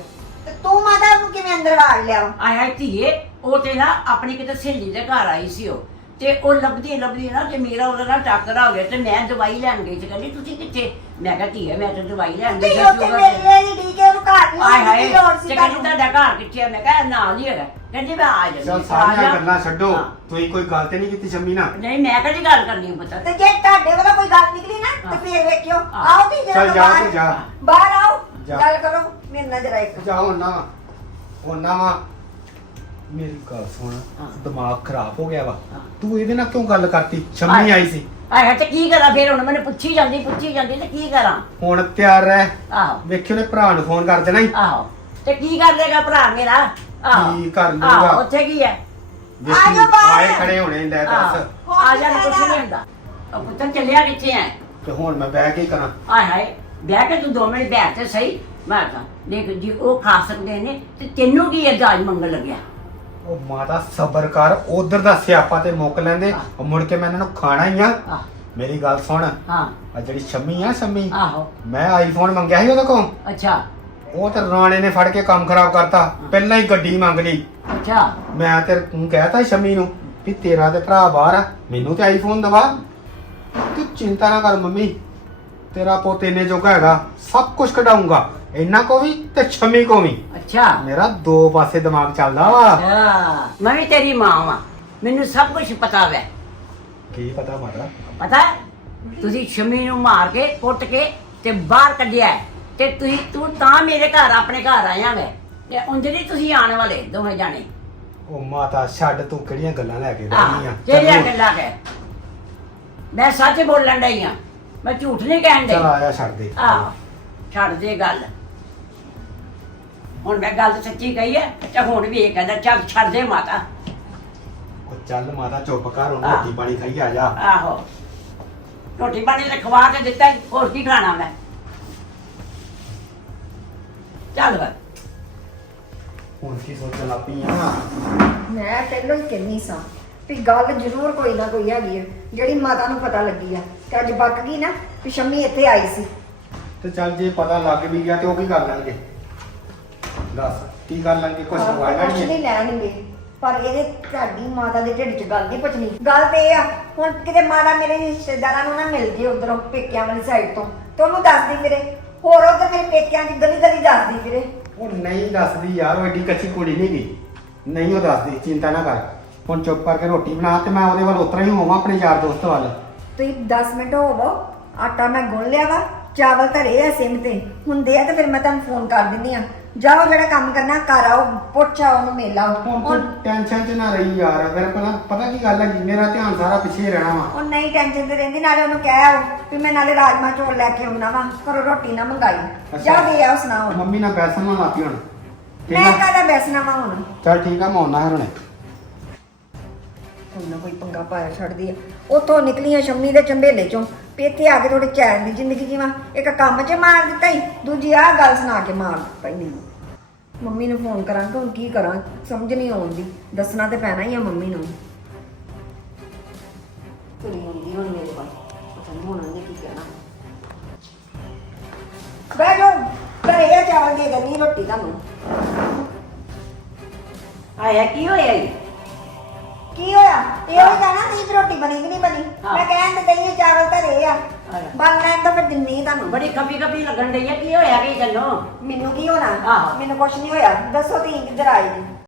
ਤੇ ਤੂੰ ਮਾਤਾ ਨੂੰ ਕਿਵੇਂ ਅੰਦਰ ਵਾੜ ਲਿਆ ਵਾ? ਆਇਆ ਧੀਏ। ਉਹ ਤੇ ਨਾ ਆਪਣੀ ਕਿਤੇ ਸਹੇਲੀ ਦੇ ਘਰ ਆਈ ਸੀ ਉਹ ਤੇ ਉਹ ਲੱਭਦੀ ਲੱਭਦੀ ਨਾ ਤੇ ਮੇਰਾ ਉਹਦੇ ਨਾਲ ਟੱਕਰਾ ਹੋ ਗਿਆ ਤੇ ਮੈਂ ਦਵਾਈ ਲੈਣ ਗਈ ਤੇ ਕਹਿੰਦੀ ਤੁਸੀਂ ਕਿੱਥੇ ਮੈਂ ਕਿਹਾ ਧੀਏ ਮੈਂ ਤਾਂ ਦਵਾਈ ਲੈਣ ਗਈ ਸੀ ਉੱਥੇ ਮੇਰੇ। ਲਈ ਉਹਨੂੰ ਘਰ ਨਹੀਂ ਆਏ ਹਾਏ ਸੀ ਤੇ ਕਹਿੰਦੀ ਤੁਹਾਡਾ ਘਰ ਕਿੱਥੇ ਆ ਮੈਂ ਕਿਹਾ ਨਾਲ ਹੀ ਹੈਗਾ ਕਹਿੰਦੀ ਮੈਂ ਆ ਜਾਂਦੀ ਸਾਰੀਆਂ। ਗੱਲਾਂ ਛੱਡੋ ਹਾਂ। ਤੁਸੀਂ ਕੋਈ ਗੱਲ ਤੇ ਨਹੀਂ ਕੀਤੀ ਸ਼ੰਮੀ ਨਾਲ ਨਹੀਂ ਮੈਂ ਕਦੀ ਗੱਲ ਕਰਨੀ ਪੁੱਤ ਤੇ ਜੇ ਤੁਹਾਡੇ ਵੱਲੋਂ ਕੋਈ ਗੱਲ ਨਿਕਲੀ ਨਾ ਹਾਂ। ਤੇ ਫੇਰ ਵੇਖਿਓ ਹਾਂ। ਆਓ ਤੇ ਜਰਾ ਚੱਲ ਜਾ ਬਾਹਰ- ਤੂੰ ਜਾ। ਬਾਹਰ ਆਓ। ਗੱਲ ਕਰੋ ਮੇਰੇ ਨਾਲ ਜਰਾ ਇੱਕ ਜਾ ਹੁਣ ਨਾ ਹੁਣ ਨਾ ਵਾ ਮੇਰੀ ਗੱਲ ਸੁਣ ਹਾਂ। ਦਿਮਾਗ ਖਰਾਬ ਹੋ ਗਿਆ ਵਾ। ਹਾਂ। ਤੂੰ ਇਹਦੇ ਨਾਲ ਕਿਉਂ ਗੱਲ ਕਰਤੀ? ਸ਼ੰਮੀ ਆਈ ਸੀ। ਆਏ ਤੇ ਕੀ ਕਰਾਂ ਫਿਰ ਹੁਣ? ਮੈਨੂੰ ਪੁੱਛੀ ਜਾਂਦੀ ਪੁੱਛੀ ਜਾਂਦੀ ਤੇ ਕੀ ਕਰਾਂ? ਹੁਣ ਤਿਆਰ ਰਹਿ। ਆਹੋ। ਵੇਖਿਓ ਨੇ ਭਰਾ ਨੂੰ ਫੋਨ ਕਰ ਦੇਣਾ ਹੀ ਆਹੋ। ਤੇ ਕੀ ਕਰ ਲੇਗਾ ਭਰਾ ਮੇਰਾ? ਆਹੋ। ਕੀ ਕਰ ਲਊਗਾ? ਆਹੋ, ਉੱਥੇ ਕੀ ਹੈ ਆ ਜਾਓ ਬਾਹਰ। ਆਏ ਖੜੇ ਹੋਣੇ ਲੈ ਦੱਸ। ਆਹੋ, ਆ ਜਾ ਕੁਛ ਨਹੀਂ ਹੁੰਦਾ। ਉਹ ਪੁੱਤਰ ਚੱਲਿਆ ਕਿੱਥੇ ਹੈ ਤੇ ਹੁਣ ਮੈਂ ਬਹਿ ਕੇ ਕਰਾਂ। ਆਏ ਹਾਏ ਬਹਿ ਕੇ ਤੂੰ ਦੋ ਮਿੰਟ ਬੈਠ ਤੇ ਸਹੀ। ਮੈਂ ਤਾਂ ਦੇਖ ਜੀ ਉਹ ਖਾ ਸਕਦੇ ਨੇ ਤੇ ਤੈਨੂੰ ਕੀ ਇਹ ਦਾਜ ਮੰਗਣ ਲੱਗਿਆ? ਉਹ ਮਾਤਾ ਸਬਰ ਕਰ ਉਧਰ ਦਾ ਸਿਆਪਾ ਤੇ ਮੁੱਕ ਲੈਂਦੇ। ਉਹ ਮੁੜ ਕੇ ਮੈਂ ਇਹਨਾਂ ਨੂੰ ਖਾਣਾ ਹੀ ਆ। ਆਹ ਮੇਰੀ ਗੱਲ ਸੁਣ। ਹਾਂ। ਆ ਜਿਹੜੀ ਸ਼ੰਮੀ ਆ ਸ਼ੰਮੀ। ਆਹੋ। ਮੈਂ ਆਈਫੋਨ ਮੰਗਿਆ ਸੀ ਉਹਦੇ ਕੋਲ। ਅੱਛਾ। ਉਹ ਤੇ ਰਾਣੇ ਨੇ ਫੜ ਕੇ ਕੰਮ ਖਰਾਬ ਕਰਤਾ। ਪਹਿਲਾਂ ਹੀ ਗੱਡੀ ਮੰਗ ਲਈ। ਅੱਛਾ। ਮੈਂ ਤੇ ਤੂੰ ਕਹਿਤਾ ਸ਼ਮੀ ਨੂੰ ਵੀ ਤੇਰਾ ਤੇ ਭਰਾ ਬਾਹਰ ਆ। ਮੈਨੂੰ ਤੇ ਆਈਫੋਨ ਦਵਾ। ਤੂੰ ਚਿੰਤਾ ਨਾ ਕਰ ਮੰਮੀ। ਤੇਰਾ ਪੁੱਤ ਇੰਨੇ ਜੋਗਾ ਹੈਗਾ ਸਭ ਕੁਝ ਕਢਾਉਂਗਾ ਇੰਨਾ ਕੋ ਵੀ ਤੇ ਸ਼ਮੀ ਕੋ ਵੀ। ਅੱਛਾ। ਮੇਰਾ ਦੋ ਪਾਸੇ ਦਿਮਾਗ ਚੱਲਦਾ ਵਾ। ਅੱਛਾ। ਮੈਂ ਵੀ ਤੇਰੀ ਮਾਂ ਵਾਂ। ਮੈਨੂੰ ਸਭ ਕੁਝ ਪਤਾ ਵੈ। ਕੀ ਪਤਾ ਮਾਤਾ? ਪਤਾ ਹੈ? ਤੁਸੀਂ ਸ਼ਮੀ ਨੂੰ ਮਾਰ ਕੇ ਕੁੱਟ ਕੇ ਤੇ ਬਾਹਰ ਕੱਢਿਆ ਹੈ। ਤੇ ਤੁਸੀਂ ਤੂੰ ਤਾਂ ਮੇਰੇ ਘਰ ਆਪਣੇ ਘਰ ਆਇਆ ਵੈ। ਤੇ ਉਂਝ ਨਹੀਂ ਤੁਸੀਂ ਆਉਣ ਵਾਲੇ ਦੋਵੇਂ ਜਾਣੇ? ਉਹ ਮਾਤਾ ਛੱਡ ਤੂੰ ਕਿਹੜੀਆਂ ਗੱਲਾਂ ਲੈ ਕੇ ਆਹ, ਬੈਠੀ ਆ? ਤੇਰੀਆਂ ਗੱਲਾਂ ਕਹਿ ਮੈਂ ਸੱਚ ਬੋਲਣ ਡਈ ਆ। ਮੈਂ ਝੂਠ ਨਹੀਂ ਕਹਿਣ ਡਈ। ਚਲ ਆਇਆ ਛੱਡ ਦੇ। ਆਹ ਛੱਡ ਦੇ ਗੱਲ। ਹੁਣ ਮੈਂ ਗੱਲ ਸੱਚੀ ਕਹੀ ਹੈ ਤੇ ਹੁਣ ਵੀ ਇਹ ਕਹਿੰਦਾ ਚੱਲ ਛੱਡ ਦੇ ਮਾਤਾ। ਉਹ ਚੱਲ ਮਾਤਾ ਚੁੱਪ ਕਰ ਹੁਣ ਆਹ। ਰੋਟੀ ਪਾਣੀ ਖਾਈ ਆ ਜਾ। ਆਹੋ। ਰੋਟੀ ਪਾਣੀ ਤੇ ਖਵਾ ਕੇ ਦਿੱਤਾ ਈ, ਹੋਰ ਕੀ ਖਾਣਾ ਮੈਂ? ਚੱਲ ਵਾ ਹੁਣ ਕੀ ਸੋਚਣ ਲੱਗ ਪਈ ਆ? ਮੈਂ ਪਹਿਲਾਂ ਹੀ ਸਾਂ ਵੀ ਗੱਲ ਜ਼ਰੂਰ ਕੋਈ ਨਾ ਕੋਈ ਹੈਗੀ ਹੈ ਜਿਹੜੀ ਮਾਤਾ ਨੂੰ ਪਤਾ ਲੱਗੀ ਆ। ਤੇ ਅੱਜ ਬੱਕ ਗਈ ਨਾ ਵੀ ਸ਼ੰਮੀ ਇੱਥੇ ਆਈ ਸੀ। ਤੇ ਚੱਲ ਜੇ ਪਤਾ ਲੱਗ ਵੀ ਗਿਆ ਤੇ ਉਹ ਕੀ ਕਰ ਲੈਣਗੇ? ਦੱਸ ਕੀ ਕਰ ਲੈਣਗੇ? ਕੁਝ ਕੁਛ ਨਹੀਂ ਨਹੀਂ ਲੈਣਗੇ। ਪਰ ਇਹਦੇ ਤੁਹਾਡੀ ਮਾਤਾ ਦੇ ਢਿੱਡ 'ਚ ਗੱਲ ਨਹੀਂ ਪਚਣੀ ਗੱਲ ਤੇ ਇਹ ਆ ਹੁਣ ਕਿਤੇ ਮਾਤਾ ਮੇਰੇ ਰਿਸ਼ਤੇਦਾਰਾਂ ਨੂੰ ਨਾ ਮਿਲ ਜੇ ਉਧਰੋਂ ਪੇਕਿਆਂ ਵਾਲੀ ਸਾਈਡ ਤੋਂ ਤੇ ਉਹਨੂੰ ਦੱਸਦੀ ਫਿਰੇ। ਹੋਰ ਉਧਰ ਮੇਰੇ ਪੇਕਿਆਂ ਦੀ ਗਲੀ ਗਲੀ ਦੱਸਦੀ ਫਿਰੇ। ਉਹ ਨਹੀਂ ਦੱਸਦੀ ਯਾਰ ਉਹ ਏਡੀ ਕੱਚੀ ਕੁੜੀ ਨਹੀਂ ਗਈ ਨਹੀਂ ਉਹ ਦੱਸਦੀ ਚਿੰਤਾ ਨਾ ਕਰ। ਹੁਣ ਚੁੱਪ ਕਰਕੇ ਰੋਟੀ ਬਣਾ ਤੇ ਮੈਂ ਉਹਦੇ ਵੱਲ ਉਤਰਾ ਹੀ ਹੋਵਾਂ ਆਪਣੇ ਯਾਰ ਦੋਸਤ ਵੱਲ। ਤੁਸੀਂ 10 ਮਿੰਟ ਹੋਵੋ ਆਟਾ ਮੈਂ ਗੁੰਨ ਲਿਆ ਵਾ ਚਾਵਲ ਧਰੇ ਆ ਸਿਮ ਤੇ। ਹੁੰਦੇ ਆ ਤੇ ਫਿਰ ਮੈਂ ਤੁਹਾਨੂੰ ਫੋਨ ਕਰ ਦਿੰਦੀ ਆ। ਜਾਓ ਜਿਹੜਾ ਕੰਮ ਕਰਨਾ ਕਰ ਆਓ ਪੁੱਛਾ ਉਹਨੂੰ ਮਿਲ ਆਓ। ਹੁਣ ਟੈਨਸ਼ਨ 'ਚ ਨਾ ਰਹੀ ਯਾਰ ਫਿਰ ਪਹਿਲਾਂ ਪਤਾ ਕੀ ਗੱਲ ਹੈ ਮੇਰਾ ਧਿਆਨ ਸਾਰਾ ਪਿੱਛੇ ਹੀ ਰਹਿਣਾ ਵਾ। ਉਹ ਨਹੀਂ ਟੈਨਸ਼ਨ ਤੇ ਰਹਿੰਦੀ ਨਾਲੇ ਉਹਨੂੰ ਕਹਿ ਆਓ ਵੀ ਮੈਂ ਨਾਲੇ ਰਾਜਮਾ ਚੌਲ ਲੈ ਕੇ ਆਉਣਾ ਵਾ ਘਰੋਂ ਰੋਟੀ ਨਾ ਮੰਗਾਈ। ਜਾ ਦੇ ਆਓ ਸੁਣਾਓ। ਮੰਮੀ ਨਾਲ ਬੈਸਣ ਨਾ ਲਾਤੀ ਹੁਣ। ਠੀਕ ਮੈਂ ਆ? ਕਾਹਦਾ ਬੈਸਣਾ ਵਾ ਹੁਣ? ਚੱਲ ਠੀਕ ਆ ਮੈਂ ਆਉਣਾ ਫਿਰ ਹੁਣੇ। ਹੁਣ ਨਾ ਕੋਈ ਪੰਗਾ ਪਾਇਆ ਛੱਡਦੀ ਆ। ਉੱਥੋਂ ਨਿਕਲੀਆਂ ਸ਼ੰਮੀ ਦੇ ਚੰਬੇਲੇ ਚੋਂ। ਵੀ ਇੱਥੇ ਆ ਕੇ ਥੋੜੀ ਚੈਨ ਦੀ ਜ਼ਿੰਦਗੀ ਜੀਵਾਂ। ਇੱਕ ਕੰਮ 'ਚ ਮਾਰ ਦਿੱਤਾ ਹੀ ਦੂਜੀ ਆਹ ਗੱਲ ਸੁਣਾ ਕੇ ਮਾਰ ਦਿੱਤਾ ਹੀ ਮੈਨੂੰ। ਮੰਮੀ ਨੂੰ ਫੋਨ ਕਰਾਂਗਾ ਹੁਣ ਕੀ ਕਰਾਂ ਸਮਝ ਨਹੀਂ ਆਉਂਦੀ। ਦੱਸਣਾ ਤੇ ਪੈਣਾ ਹੀ ਆ ਮੰਮੀ ਨੂੰ। ਤੁਰੀ ਆਉਂਦੀ ਹੁਣ ਮੇਰੇ ਕੋਲ ਪਤਾ ਨਹੀਂ ਹੁਣ ਉਹਨੇ ਕੀ ਕਹਿਣਾ। ਬਹਿ ਜਾਓ ਘਰੇ ਆ ਚਾਵਲ ਦੇ ਦੇਣੀ ਰੋਟੀ ਤੁਹਾਨੂੰ। ਆਇਆ ਕੀ ਹੋਇਆ ਈ? ਕੀ ਹੋਇਆ? ਇਹ ਹੋਈ ਕਹਿਣਾ ਨਹੀਂ ਵੀ ਰੋਟੀ ਬਣੀ ਕਿ ਨਹੀਂ ਬਣੀ? ਹਾਂ। ਮੈਂ ਕਹਿਣ ਤੇ ਦਈ ਚਾਵਲ ਧਰੇ ਆ। ਆਇਆ। ਬਣ ਲੈਣ ਤਾਂ ਫਿਰ ਦਿੰਨੀ ਤੁਹਾਨੂੰ। ਬੜੀ ਖੱਪੀ ਖੱਪੀ ਲੱਗਣ ਡਈ ਆ। ਕੀ ਹੋਇਆ ਕੀ ਤੈਨੂੰ? ਮੈਨੂੰ ਕੀ ਹੋਣਾ? ਆਹੋ। ਮੈਨੂੰ ਕੁਛ ਨਹੀਂ ਹੋਇਆ। ਦੱਸੋ ਤੀ ਕਿੱਧਰ ਆਏ? ਜੀ